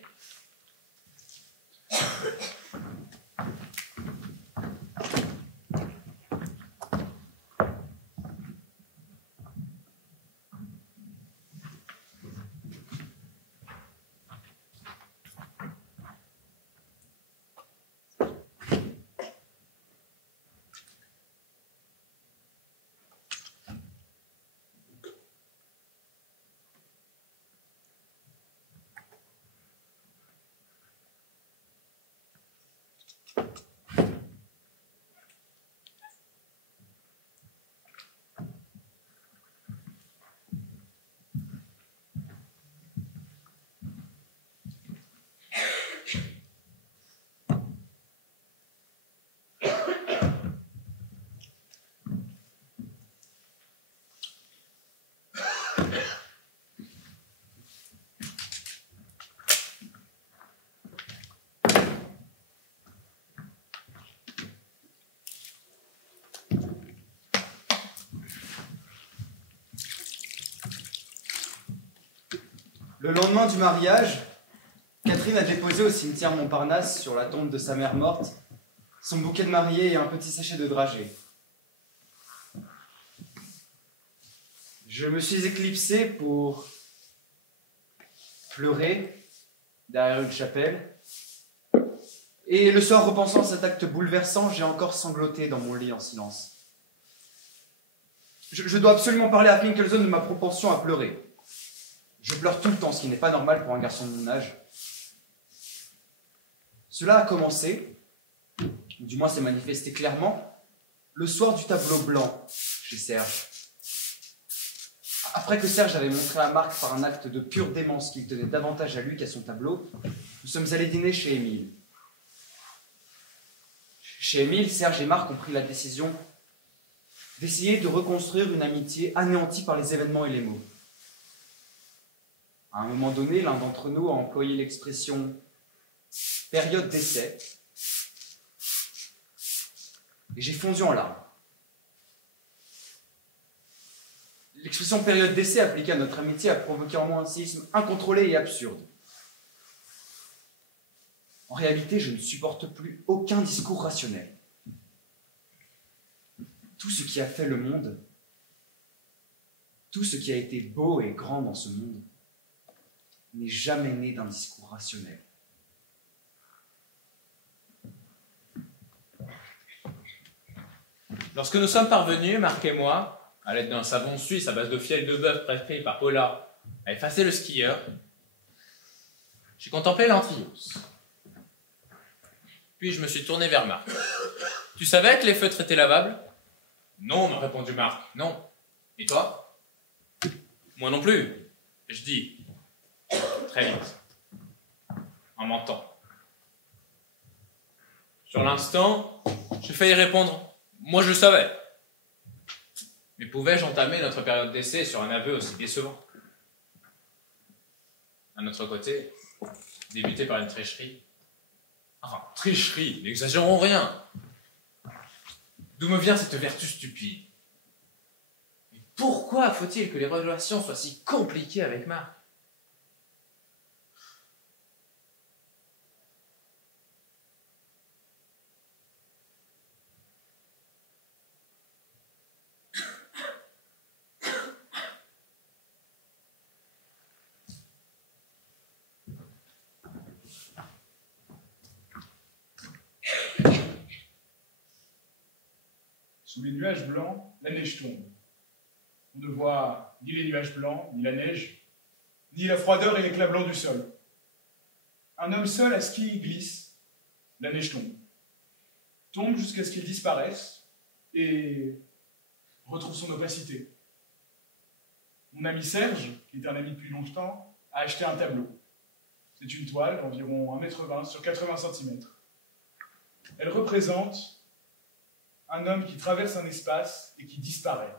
Le lendemain du mariage, Catherine a déposé au cimetière Montparnasse, sur la tombe de sa mère morte, son bouquet de mariée et un petit sachet de dragée. Je me suis éclipsé pour pleurer derrière une chapelle. Et le soir, repensant à cet acte bouleversant, j'ai encore sangloté dans mon lit en silence. Je dois absolument parler à Finkelson de ma propension à pleurer. Je pleure tout le temps, ce qui n'est pas normal pour un garçon de mon âge. Cela a commencé, ou du moins s'est manifesté clairement, le soir du tableau blanc chez Serge. Après que Serge avait montré à Marc par un acte de pure démence qu'il tenait davantage à lui qu'à son tableau, nous sommes allés dîner chez Émile. Chez Émile, Serge et Marc ont pris la décision d'essayer de reconstruire une amitié anéantie par les événements et les mots. À un moment donné, l'un d'entre nous a employé l'expression « période d'essai » et j'ai fondu en larmes. L'expression « période d'essai » appliquée à notre amitié a provoqué en moi un séisme incontrôlé et absurde. En réalité, je ne supporte plus aucun discours rationnel. Tout ce qui a fait le monde, tout ce qui a été beau et grand dans ce monde, n'est jamais né d'un discours rationnel. Lorsque nous sommes parvenus, Marc et moi, à l'aide d'un savon suisse à base de fiel de bœuf prescrit par Paula, à effacer le skieur, j'ai contemplé l'Antrios. Puis je me suis tourné vers Marc. « Tu savais que les feutres étaient lavables ?»« Non, » m'a répondu Marc, « non. Et toi ?»« Moi non plus. » Je dis, très vite, en mentant. Sur l'instant, j'ai failli répondre « Moi je le savais ». Mais pouvais-je entamer notre période d'essai sur un aveu aussi décevant? À notre côté, débuter par une tricherie. Enfin, tricherie, n'exagérons rien. D'où me vient cette vertu stupide? Et pourquoi faut-il que les relations soient si compliquées avec Marc? Sous les nuages blancs, la neige tombe. On ne voit ni les nuages blancs, ni la neige, ni la froideur et l'éclat blanc du sol. Un homme seul à ski glisse, la neige tombe. Tombe jusqu'à ce qu'il disparaisse et retrouve son opacité. Mon ami Serge, qui est un ami depuis longtemps, a acheté un tableau. C'est une toile d'environ 1,20 m sur 80 cm. Elle représente un homme qui traverse un espace et qui disparaît.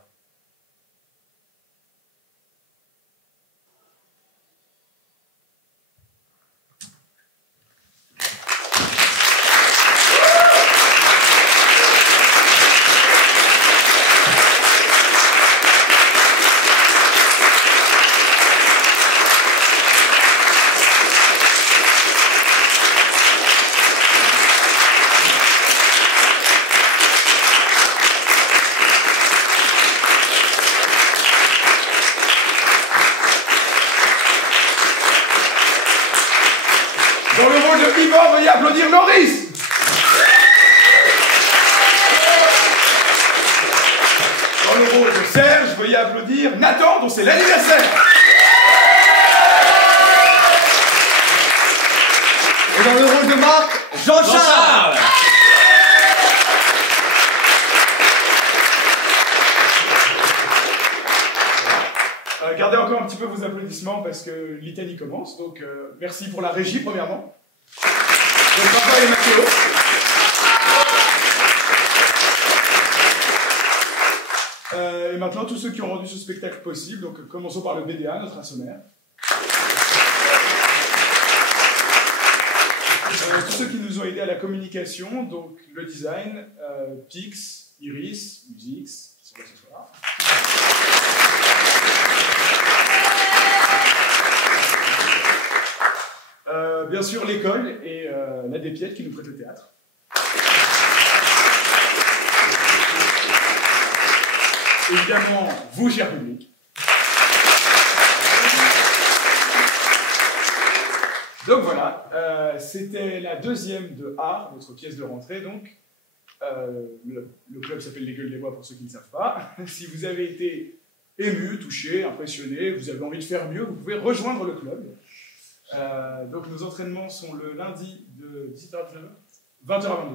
Dans le rôle de Ivor, veuillez applaudir Loris. Dans le rôle de Serge, veuillez applaudir Nathan, dont c'est l'anniversaire. Et dans le rôle de Marc, Jean-Charles. Gardez encore un petit peu vos applaudissements parce que l'Italie commence. Donc merci pour la régie, premièrement. Donc, Rafa et Matteo. Et maintenant, tous ceux qui ont rendu ce spectacle possible. Donc commençons par le BDA, notre asommaire. Tous ceux qui nous ont aidés à la communication, donc le design, Pix, Iris, Musix, qui sont là ce soir. Bien sûr l'école et la Dépiette qui nous prête le théâtre. Évidemment, vous, cher public. Donc voilà, c'était la deuxième de Art, notre pièce de rentrée. Donc, le club s'appelle Les Gueules des Bois pour ceux qui ne savent pas. Si vous avez été ému, touché, impressionné, vous avez envie de faire mieux, vous pouvez rejoindre le club. Donc nos entraînements sont le lundi de 17h à 19h, 20h à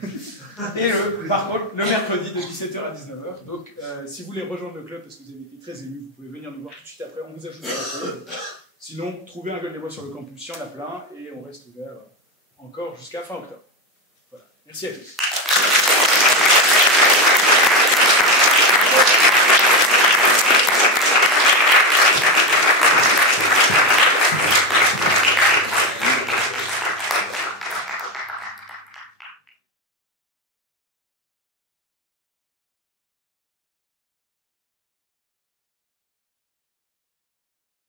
22h, et par contre le mercredi de 17h à 19h. Donc si vous voulez rejoindre le club parce que vous avez été très ému, vous pouvez venir nous voir tout de suite après, on vous ajoute à la pause. Sinon, trouvez un Gueule des Bois sur le campus, il y en a plein, et on reste ouvert encore jusqu'à fin octobre. Voilà, merci à tous.